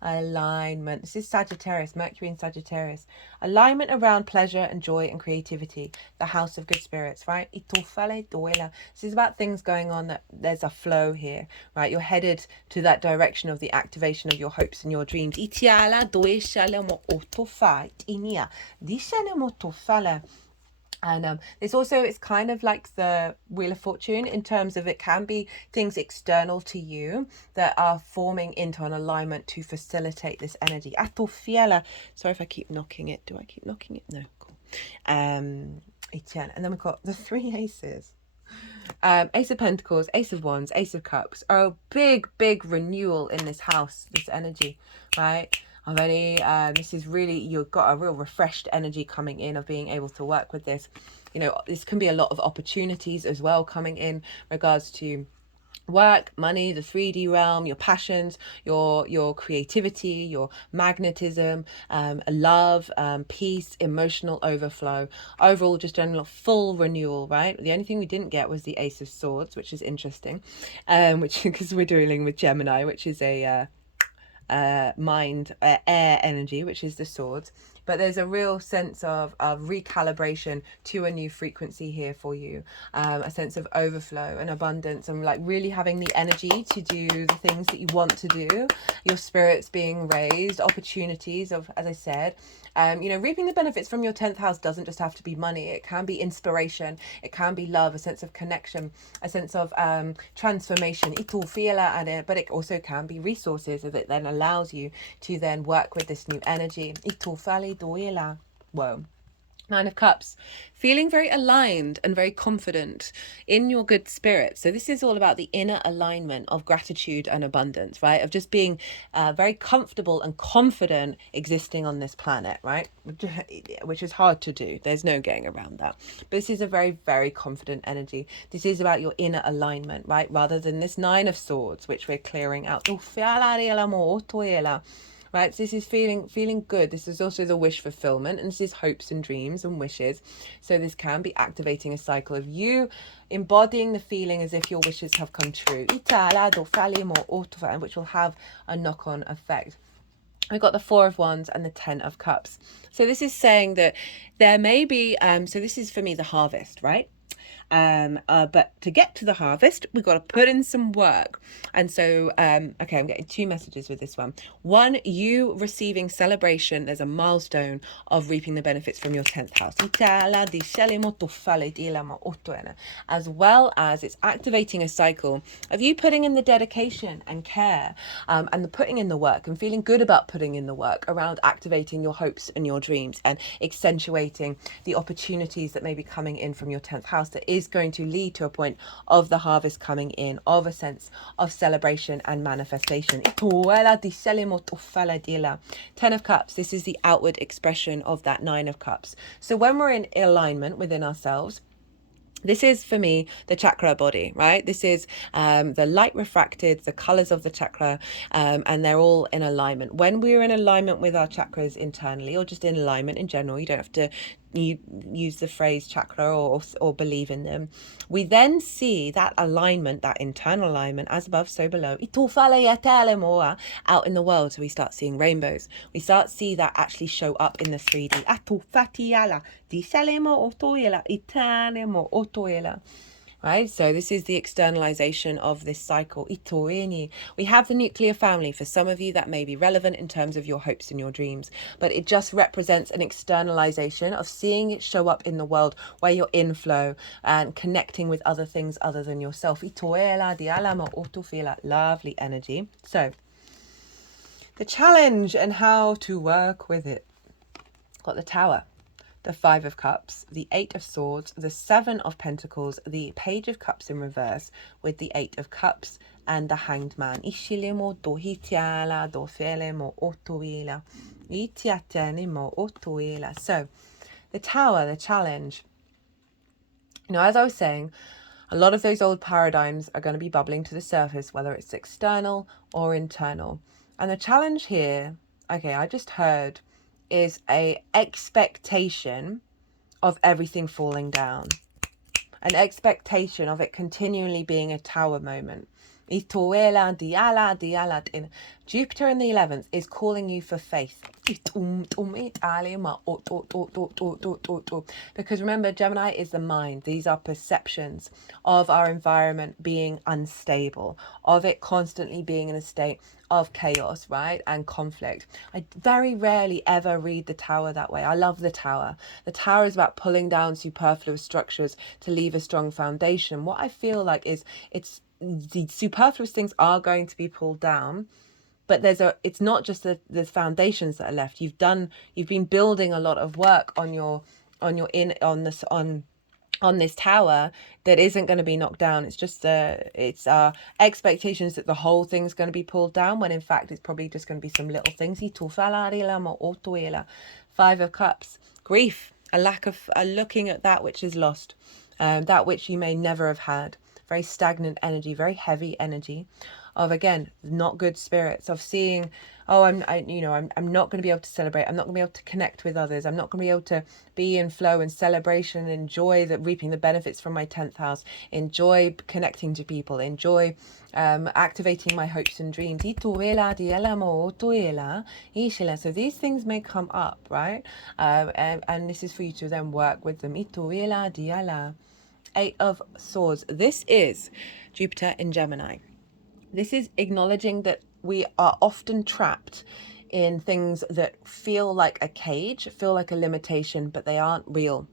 Alignment. This is Sagittarius, Mercury in Sagittarius. Alignment around pleasure and joy and creativity. The house of good spirits, right? This is about things going on that there's a flow here, right? You're headed to that direction of the activation of your hopes and your dreams. And this also is kind of like the Wheel of Fortune in terms of it can be things external to you that are forming into an alignment to facilitate this energy. Sorry if I keep knocking it. Do I keep knocking it? No, cool. And then we've got the three aces. Ace of Pentacles, Ace of Wands, Ace of Cups are a big renewal in this house, this energy, right? Already, this is really, you've got a real refreshed energy coming in of being able to work with this. You know, this can be a lot of opportunities as well coming in regards to work, money, the 3D realm, your passions, your creativity, your magnetism, love, peace, emotional overflow, overall just general full renewal, right? The only thing we didn't get was the Ace of Swords, which is interesting, which because we're dealing with Gemini, which is a mind air energy, which is the swords. But there's a real sense of recalibration to a new frequency here for you, a sense of overflow and abundance, and like really having the energy to do the things that you want to do, your spirits being raised, opportunities of, as I said, you know, reaping the benefits from your 10th house doesn't just have to be money. It can be inspiration, it can be love, a sense of connection, a sense of transformation, but it also can be resources that then allows you to then work with this new energy. Whoa. Nine of Cups, feeling very aligned and very confident in your good spirit. So this is all about the inner alignment of gratitude and abundance, right? Of just being very comfortable and confident existing on this planet, right? Which is hard to do. There's no getting around that. But this is a very confident energy. This is about your inner alignment, right? Rather than this Nine of Swords, which we're clearing out. Right, so this is feeling good. This is also the wish fulfillment, and this is hopes and dreams and wishes. So this can be activating a cycle of you embodying the feeling as if your wishes have come true, which will have a knock-on effect. We've got the Four of Wands and the Ten of Cups. So this is saying that there may be, so this is for me the harvest, right? But to get to the harvest, we've got to put in some work. And so, okay, I'm getting two messages with this one. One, you receiving celebration. There's a milestone of reaping the benefits from your 10th house. As well as it's activating a cycle of you putting in the dedication and care, and the putting in the work and feeling good about putting in the work around activating your hopes and your dreams and accentuating the opportunities that may be coming in from your 10th house that is going to lead to a point of the harvest coming in, of a sense of celebration and manifestation. 10 of Cups, this is the outward expression of that 9 of Cups. So when we're in alignment within ourselves, this is for me the chakra body, right? This is the light refracted, the colors of the chakra, and they're all in alignment. When we're in alignment with our chakras internally, or just in alignment in general, you don't have to use the phrase chakra or believe in them. We then see that alignment, that internal alignment, as above, so below, out in the world. So we start seeing rainbows. We start see that actually show up in the 3D. Right, so this is the externalization of this cycle. We have the nuclear family. For some of you, that may be relevant in terms of your hopes and your dreams, but it just represents an externalization of seeing it show up in the world where you're in flow and connecting with other things other than yourself. Lovely energy. So the challenge and how to work with it. Got the Tower. the Five of Cups, the Eight of Swords, the Seven of Pentacles, the Page of Cups in reverse with the Eight of Cups and the Hanged Man. So the Tower, the challenge. As I was saying, a lot of those old paradigms are going to be bubbling to the surface, whether it's external or internal. And the challenge here, okay, I just heard, is a expectation of everything falling down. An expectation of it continually being a tower moment. Jupiter in the 11th is calling you for faith. Because remember, Gemini is the mind. These are perceptions of our environment being unstable, of it constantly being in a state of chaos, right, and conflict. I very rarely ever read the Tower that way. I love the Tower. The Tower is about pulling down superfluous structures to leave a strong foundation. What I feel like is the superfluous things are going to be pulled down, but it's not just the foundations that are left. You've been building a lot of work on this tower that isn't going to be knocked down. It's just expectations that the whole thing's going to be pulled down, when in fact it's probably just going to be some little things. Five of Cups, grief, a looking at that which is lost, that which you may never have had. Very stagnant energy, very heavy energy of, again, not good spirits, of seeing, I'm not going to be able to celebrate. I'm not going to be able to connect with others. I'm not going to be able to be in flow and celebration and enjoy reaping the benefits from my 10th house, enjoy connecting to people, enjoy activating my hopes and dreams. So these things may come up, right? And this is for you to then work with them. Eight of Swords. This is Jupiter in Gemini. This is acknowledging that we are often trapped in things that feel like a cage, feel like a limitation, but they aren't real.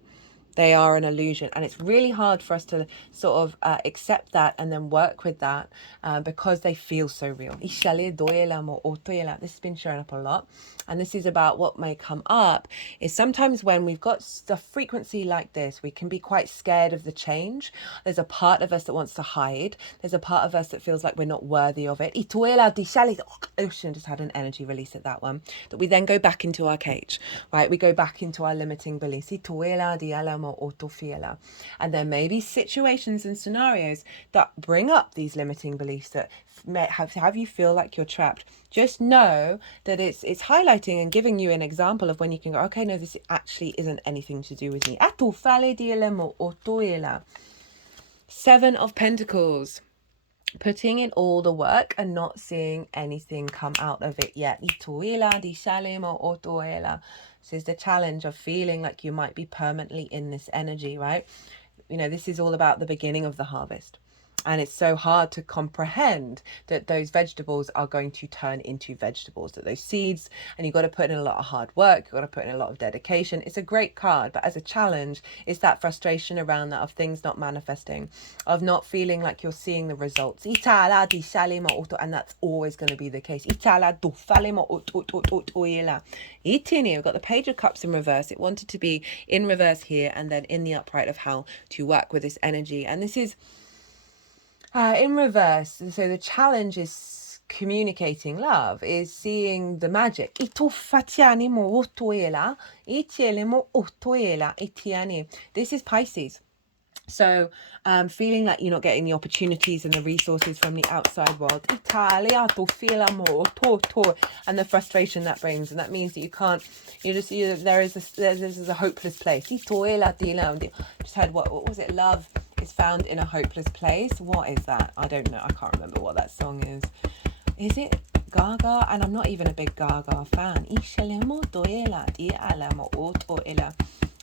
They are an illusion, and it's really hard for us to sort of accept that and then work with that because they feel so real. This has been showing up a lot, and this is about what may come up is sometimes when we've got a frequency like this, we can be quite scared of the change. There's a part of us that wants to hide. There's a part of us that feels like we're not worthy of it. Ocean just had an energy release at that one, that we then go back into our cage, right? We go back into our limiting beliefs. And there may be situations and scenarios that bring up these limiting beliefs that may have you feel like you're trapped. Just know that it's highlighting and giving you an example of when you can go, okay, no, this actually isn't anything to do with me. Seven of Pentacles. Putting in all the work and not seeing anything come out of it yet. This is the challenge of feeling like you might be permanently in this energy, right? This is all about the beginning of the harvest. And it's so hard to comprehend that those vegetables are going to turn into vegetables, that those seeds, and you've got to put in a lot of hard work, you've got to put in a lot of dedication. It's a great card, but as a challenge, it's that frustration around that of things not manifesting, of not feeling like you're seeing the results. And that's always going to be the case. We've got the Page of Cups in reverse. It wanted to be in reverse here and then in the upright of how to work with this energy. And this is in reverse. So the challenge is communicating love, is seeing the magic. This is Pisces. So feeling like you're not getting the opportunities and the resources from the outside world, and the frustration that brings, and that means that you can't, there's a hopeless place. Just had what was it? Love is found in a hopeless place. What is that? I don't know. I can't remember what that song is. Is it Gaga? And I'm not even a big Gaga fan.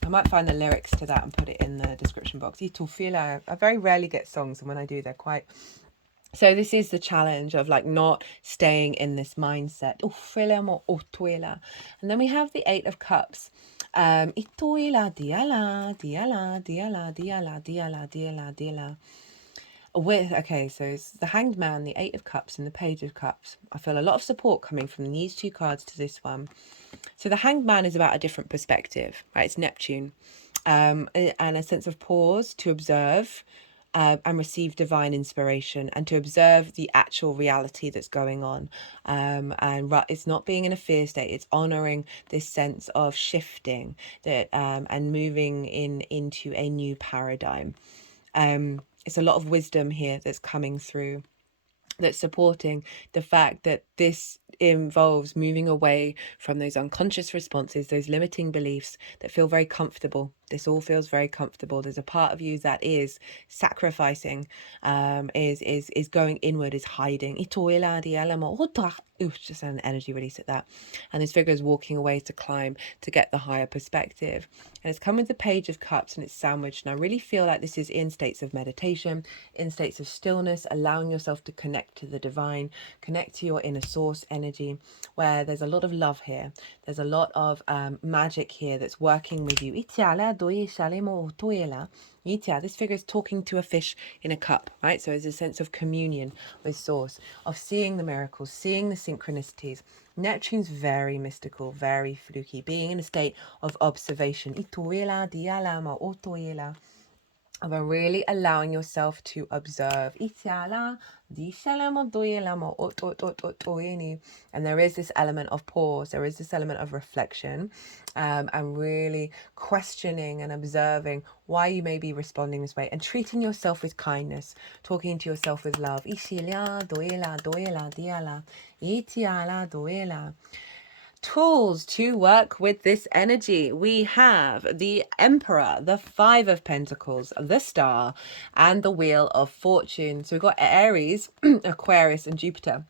I might find the lyrics to that and put it in the description box. I very rarely get songs, and when I do, they're quite... So this is the challenge of like not staying in this mindset. And then we have the Eight of Cups. Okay, so it's the Hanged Man, the Eight of Cups, and the Page of Cups. I feel a lot of support coming from these two cards to this one. So the Hanged Man is about a different perspective, right? It's Neptune, and a sense of pause to observe and receive divine inspiration, and to observe the actual reality that's going on. And it's not being in a fear state, it's honoring this sense of shifting that and moving into a new paradigm. It's a lot of wisdom here that's coming through, that's supporting the fact that this involves moving away from those unconscious responses, those limiting beliefs that feel very comfortable. This all feels very comfortable. There's a part of you that is sacrificing, is going inward, is hiding. Just an energy release at that. And this figure is walking away to climb, to get the higher perspective. And it's come with the Page of Cups, and it's sandwiched. And I really feel like this is in states of meditation, in states of stillness, allowing yourself to connect to the divine, connect to your inner source energy, where there's a lot of love here. There's a lot of magic here that's working with you. This figure is talking to a fish in a cup, right? So there's a sense of communion with source, of seeing the miracles, seeing the synchronicities. Neptune's very mystical, very fluky, being in a state of observation. Of really allowing yourself to observe. And there is this element of pause, there is this element of reflection, and really questioning and observing why you may be responding this way, and treating yourself with kindness, talking to yourself with love. Tools to work with this energy. We have the Emperor, the Five of Pentacles, the Star, and the Wheel of Fortune. So we've got Aries, Aquarius, and Jupiter.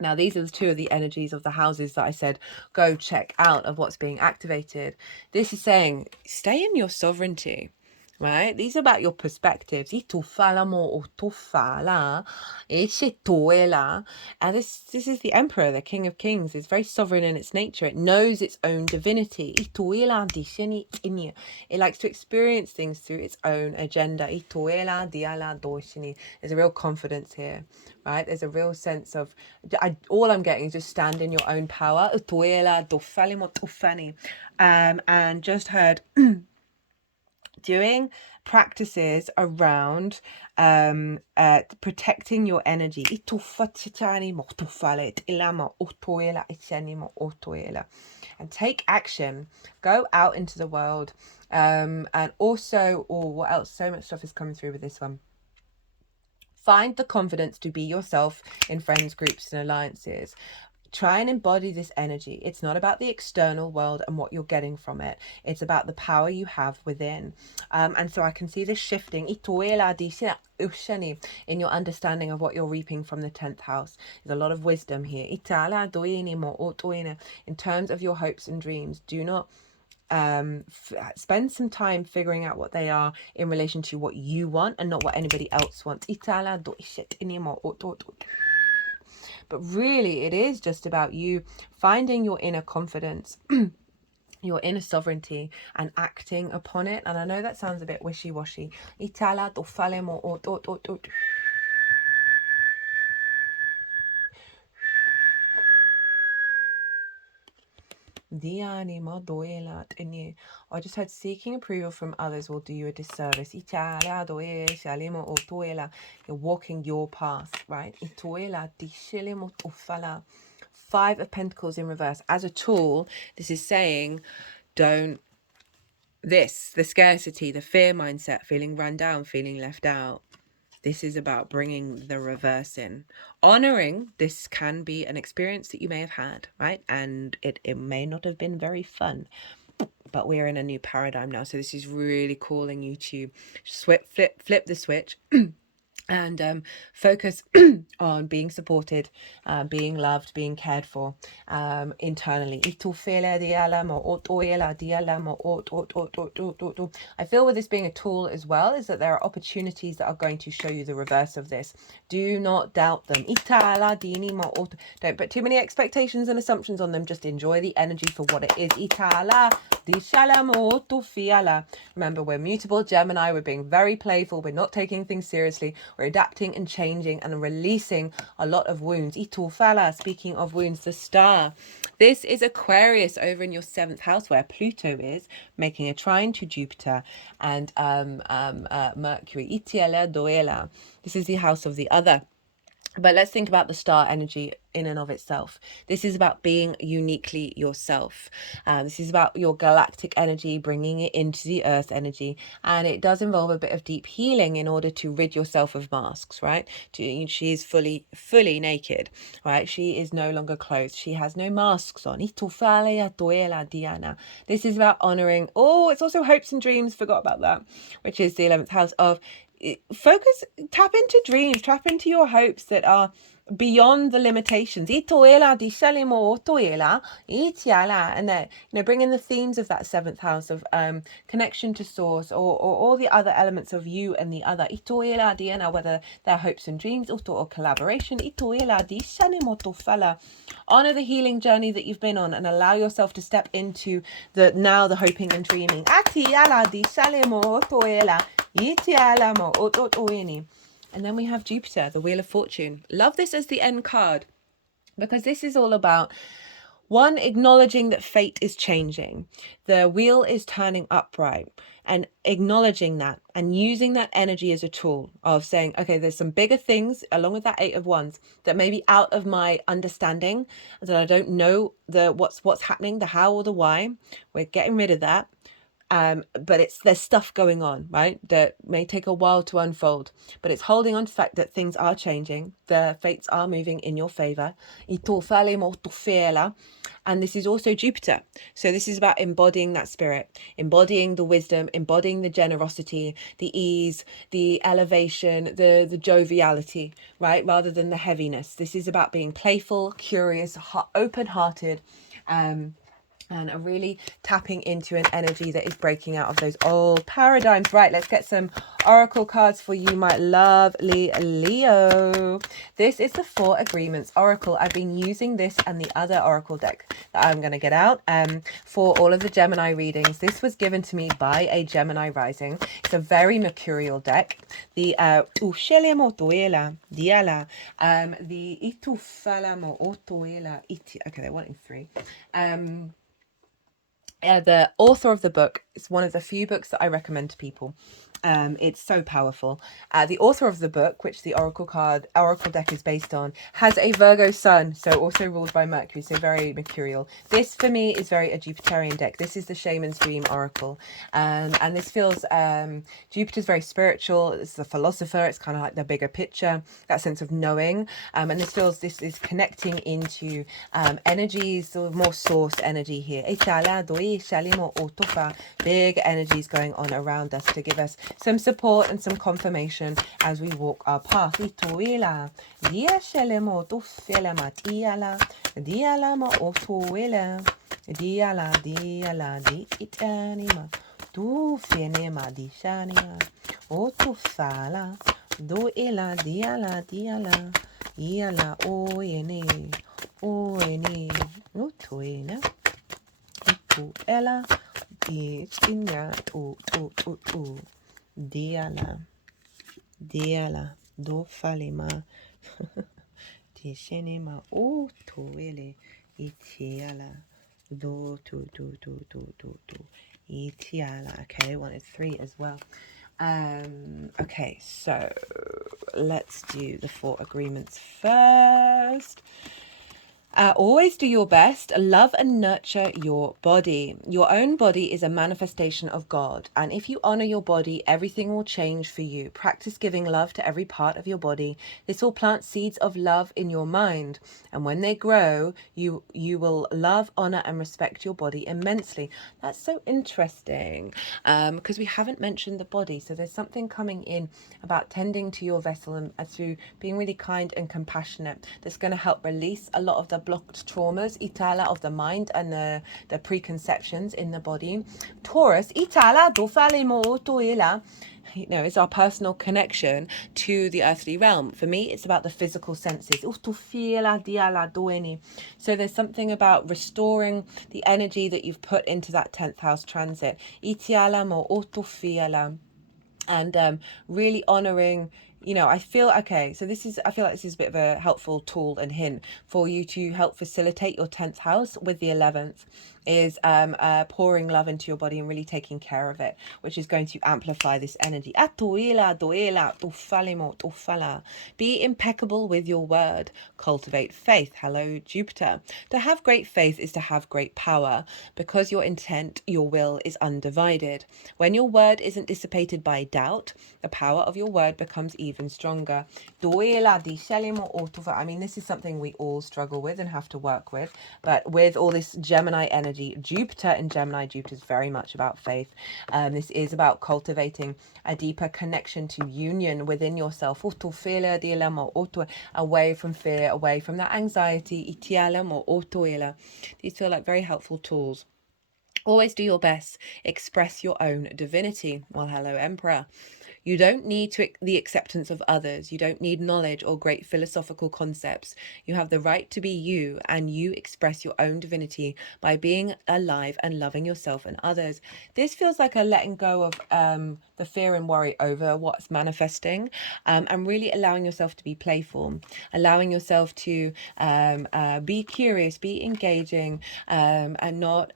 Now, these are the two of the energies of the houses that I said, go check out of what's being activated. This is saying, stay in your sovereignty. Right? These are about your perspectives. And this is the Emperor, the King of Kings. It's very sovereign in its nature. It knows its own divinity. It likes to experience things through its own agenda. There's a real confidence here, right? There's a real sense of, all I'm getting is just stand in your own power. And just heard doing practices around protecting your energy, and take action. Go out into the world, and also, what else? So much stuff is coming through with this one. Find the confidence to be yourself in friends, groups, and alliances. Try and embody this energy. It's not about the external world and what you're getting from it. It's about the power you have within. And so I can see this shifting in your understanding of what you're reaping from the 10th house. There's a lot of wisdom here. In terms of your hopes and dreams, do not spend some time figuring out what they are in relation to what you want and not what anybody else wants. But really, it is just about you finding your inner confidence, your inner sovereignty, and acting upon it. And I know that sounds a bit wishy-washy. I just heard seeking approval from others will do you a disservice. You're walking your path, right? Five of Pentacles in reverse. As a tool, this is saying, the scarcity, the fear mindset, feeling run down, feeling left out. This is about bringing the reverse in. Honoring this can be an experience that you may have had, right? And it may not have been very fun, but we're in a new paradigm now. So this is really calling you to flip the switch and focus on being supported, being loved, being cared for internally. I feel with this being a tool as well is that there are opportunities that are going to show you the reverse of this. Do not doubt them. Don't put too many expectations and assumptions on them. Just enjoy the energy for what it is. Remember, we're mutable Gemini. We're being very playful. We're not taking things seriously. We're adapting and changing and releasing a lot of wounds. Speaking of wounds, the star. This is Aquarius over in your 7th house where Pluto is, making a trine to Jupiter and Mercury. This is the house of the other. But let's think about the star energy in and of itself. This is about being uniquely yourself. This is about your galactic energy, bringing it into the earth energy. And it does involve a bit of deep healing in order to rid yourself of masks, right? She is fully naked, right? She is no longer clothed. She has no masks on. This is about honoring. Oh, it's also hopes and dreams. Forgot about that, which is the 11th house of focus, tap into dreams, tap into your hopes that are beyond the limitations. And that, bring in the themes of that 7th house of connection to source, or all the other elements of you and the other, whether they're hopes and dreams or collaboration. Honor the healing journey that you've been on and allow yourself to step into the hoping and dreaming. And then we have Jupiter, the Wheel of Fortune. Love this as the end card, because this is all about, one, acknowledging that fate is changing. The wheel is turning upright, and acknowledging that and using that energy as a tool of saying, okay, there's some bigger things along with that 8 of Wands that may be out of my understanding, that I don't know what's happening, the how or the why. We're getting rid of that. But there's stuff going on, right, that may take a while to unfold, but it's holding on to the fact that things are changing, the fates are moving in your favor. And this is also Jupiter, so this is about embodying that spirit, embodying the wisdom, embodying the generosity, the ease, the elevation, the joviality, right, rather than the heaviness. This is about being playful, curious, open-hearted, and are really tapping into an energy that is breaking out of those old paradigms. Right, let's get some oracle cards for you, my lovely Leo. This is the 4 Agreements Oracle. I've been using this and the other oracle deck that I'm going to get out for all of the Gemini readings. This was given to me by a Gemini rising. It's a very mercurial deck. The okay, they're wanting 3. The author of the book is one of the few books that I recommend to people. It's so powerful. The author of the book, which the oracle deck is based on, has a Virgo sun, so also ruled by Mercury, so very mercurial. This for me is very a Jupiterian deck. This is the Shaman's Dream Oracle, and this feels Jupiter's very spiritual. It's the philosopher. It's kind of like the bigger picture, that sense of knowing, and this is connecting into energies, sort of more source energy here. Big energies going on around us to give us some support and some confirmation as we walk our path. Diala do falema tishenema o toele itiala do itiala. Okay, I wanted 3 as well. Okay, so let's do the 4 agreements first. Always do your best. Love and nurture your body. Your own body is a manifestation of God. And if you honor your body, everything will change for you. Practice giving love to every part of your body. This will plant seeds of love in your mind. And when they grow, you will love, honor, and respect your body immensely. That's so interesting because we haven't mentioned the body. So there's something coming in about tending to your vessel and through being really kind and compassionate that's going to help release a lot of the the blocked traumas, itala, of the mind and the preconceptions in the body. Taurus, itala, dofale mo otoela. You know, it's our personal connection to the earthly realm. For me, it's about the physical senses. So there's something about restoring the energy that you've put into that 10th house transit. And really honoring, you know, I feel like this is a bit of a helpful tool and hint for you to help facilitate your 10th house with the 11th, is pouring love into your body and really taking care of it, which is going to amplify this energy. Be impeccable with your word. Cultivate faith. Hello, Jupiter. To have great faith is to have great power, because your intent, your will, is undivided. When your word isn't dissipated by doubt, the power of your word becomes even stronger. I mean, this is something we all struggle with and have to work with, but with all this Gemini energy, Jupiter in Gemini, Jupiter is very much about faith. This is about cultivating a deeper connection to union within yourself, away from fear, away from that anxiety. These feel like very helpful tools. Always do your best. Express your own divinity. Well, hello, Emperor. You don't need the acceptance of others. You don't need knowledge or great philosophical concepts. You have the right to be you, and you express your own divinity by being alive and loving yourself and others. This feels like a letting go of the fear and worry over what's manifesting, and really allowing yourself to be playful, allowing yourself to be curious, be engaging, and not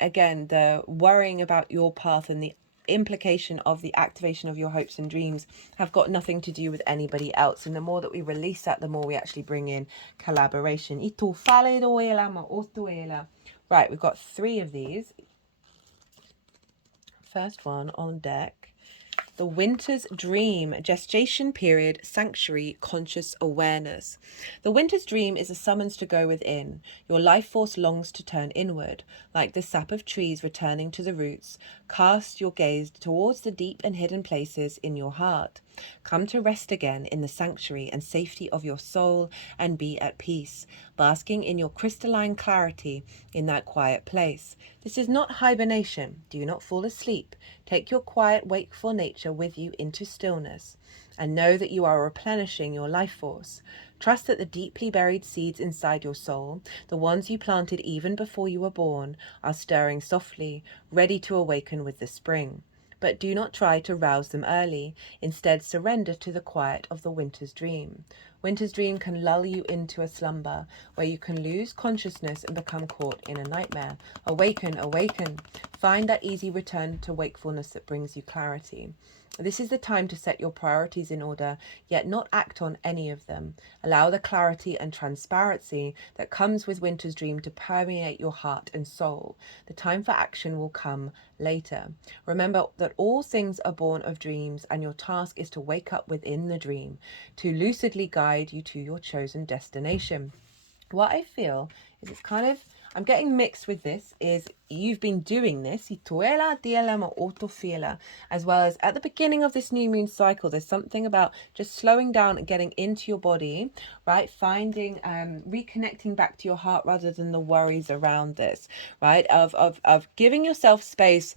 again the worrying about your path and the implication of the activation of your hopes and dreams have got nothing to do with anybody else. And the more that we release that, the more we actually bring in collaboration. Right, we've got 3 of these. First one on deck. The Winter's Dream, gestation period, sanctuary, conscious awareness. The Winter's Dream is a summons to go within. Your life force longs to turn inward. Like the sap of trees returning to the roots, cast your gaze towards the deep and hidden places in your heart. Come to rest again in the sanctuary and safety of your soul and be at peace, basking in your crystalline clarity in that quiet place. This is not hibernation. Do not fall asleep. Take your quiet, wakeful nature with you into stillness, and know that you are replenishing your life force. Trust that the deeply buried seeds inside your soul, the ones you planted even before you were born, are stirring softly, ready to awaken with the spring. But do not try to rouse them early. Instead, surrender to the quiet of the Winter's Dream. Winter's Dream can lull you into a slumber where you can lose consciousness and become caught in a nightmare. Awaken, awaken. Find that easy return to wakefulness that brings you clarity. This is the time to set your priorities in order, yet not act on any of them. Allow the clarity and transparency that comes with Winter's Dream to permeate your heart and soul. The time for action will come later. Remember that all things are born of dreams, and your task is to wake up within the dream, to lucidly guide you to your chosen destination. What I feel is it's kind of, I'm getting mixed with this, is you've been doing this, as well as at the beginning of this new moon cycle. There's something about just slowing down and getting into your body, right? Finding, reconnecting back to your heart rather than the worries around this, right? Of giving yourself space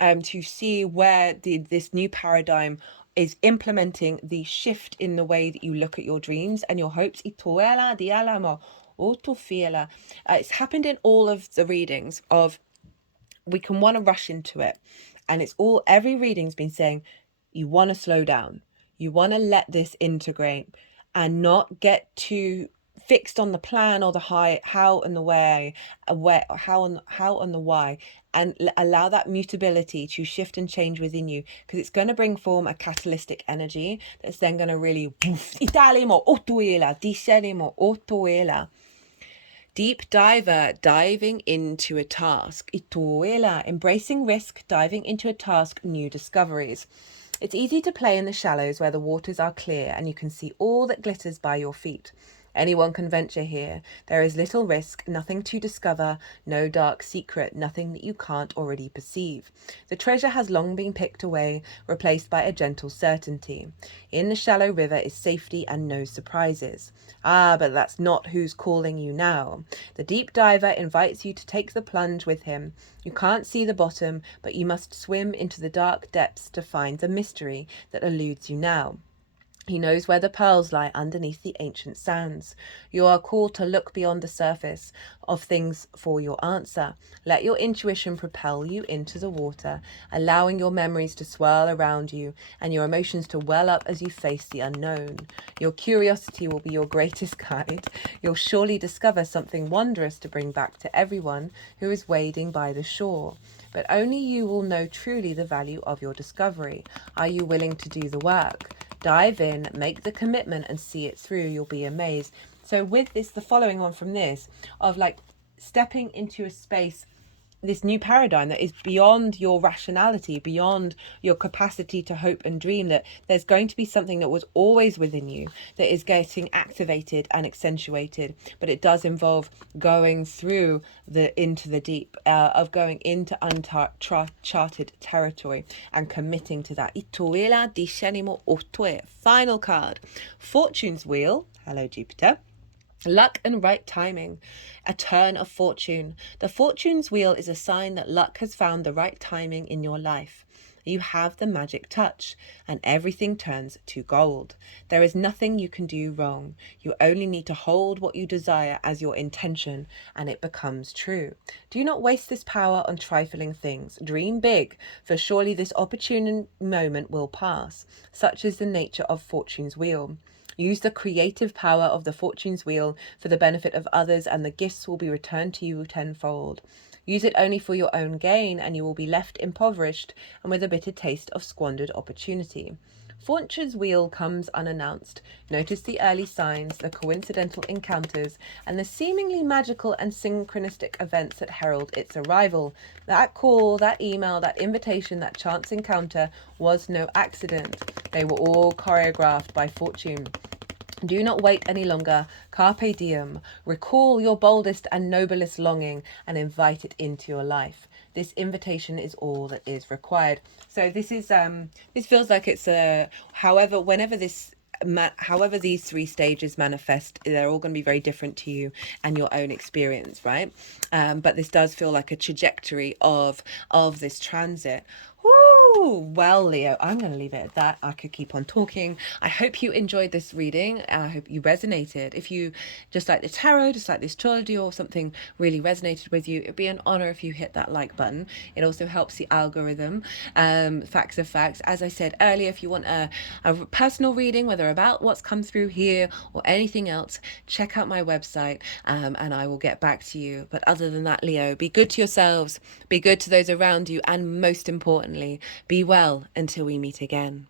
to see where this new paradigm is implementing the shift in the way that you look at your dreams and your hopes. It's happened in all of the readings of, we can want to rush into it, and it's all, every reading's been saying you want to slow down, you want to let this integrate and not get too fixed on the plan or the how and the how and the why, and allow that mutability to shift and change within you, because it's going to bring form a catalytic energy that's then going to really deep diver, diving into a task. Embracing risk, diving into a task, new discoveries. It's easy to play in the shallows where the waters are clear and you can see all that glitters by your feet. Anyone can venture here. There is little risk, nothing to discover, no dark secret, nothing that you can't already perceive. The treasure has long been picked away, replaced by a gentle certainty. In the shallow river is safety and no surprises. Ah, but that's not who's calling you now. The deep diver invites you to take the plunge with him. You can't see the bottom, but you must swim into the dark depths to find the mystery that eludes you now. He knows where the pearls lie underneath the ancient sands. You are called to look beyond the surface of things for your answer. Let your intuition propel you into the water, allowing your memories to swirl around you and your emotions to well up as you face the unknown. Your curiosity will be your greatest guide. You'll surely discover something wondrous to bring back to everyone who is wading by the shore. But only you will know truly the value of your discovery. Are you willing to do the work? Dive in, make the commitment and see it through. You'll be amazed. So with this, the following on from this, of like stepping into a space, this new paradigm that is beyond your rationality, beyond your capacity to hope and dream, that there's going to be something that was always within you that is getting activated and accentuated, but it does involve going through into the deep, of going into uncharted territory and committing to that. Final card, Fortune's Wheel. Hello, Jupiter. Luck and right timing, a turn of fortune. The fortune's wheel is a sign that luck has found the right timing in your life. You have the magic touch and everything turns to gold. There is nothing you can do wrong. You only need to hold what you desire as your intention and it becomes true. Do not waste this power on trifling things. Dream big, for surely this opportune moment will pass. Such is the nature of fortune's wheel. Use the creative power of the fortune's wheel for the benefit of others and the gifts will be returned to you tenfold. Use it only for your own gain and you will be left impoverished and with a bitter taste of squandered opportunity. Fortune's wheel comes unannounced. Notice the early signs, the coincidental encounters, and the seemingly magical and synchronistic events that herald its arrival. That call, that email, that invitation, that chance encounter was no accident. They were all choreographed by fortune. Do not wait any longer. Carpe diem. Recall your boldest and noblest longing and invite it into your life. This invitation is all that is required. So this is this feels like it's however these three stages manifest, they're all going to be very different to you and your own experience, right? But this does feel like a trajectory of this transit. Woo! Well, Leo, I'm going to leave it at that. I could keep on talking. I hope you enjoyed this reading. I hope you resonated. If you just like the tarot, just like the astrology or something really resonated with you, it'd be an honor if you hit that like button. It also helps the algorithm. Facts are facts. As I said earlier, if you want a personal reading, whether about what's come through here or anything else, check out my website and I will get back to you. But other than that, Leo, be good to yourselves, be good to those around you, and most importantly, be well until we meet again.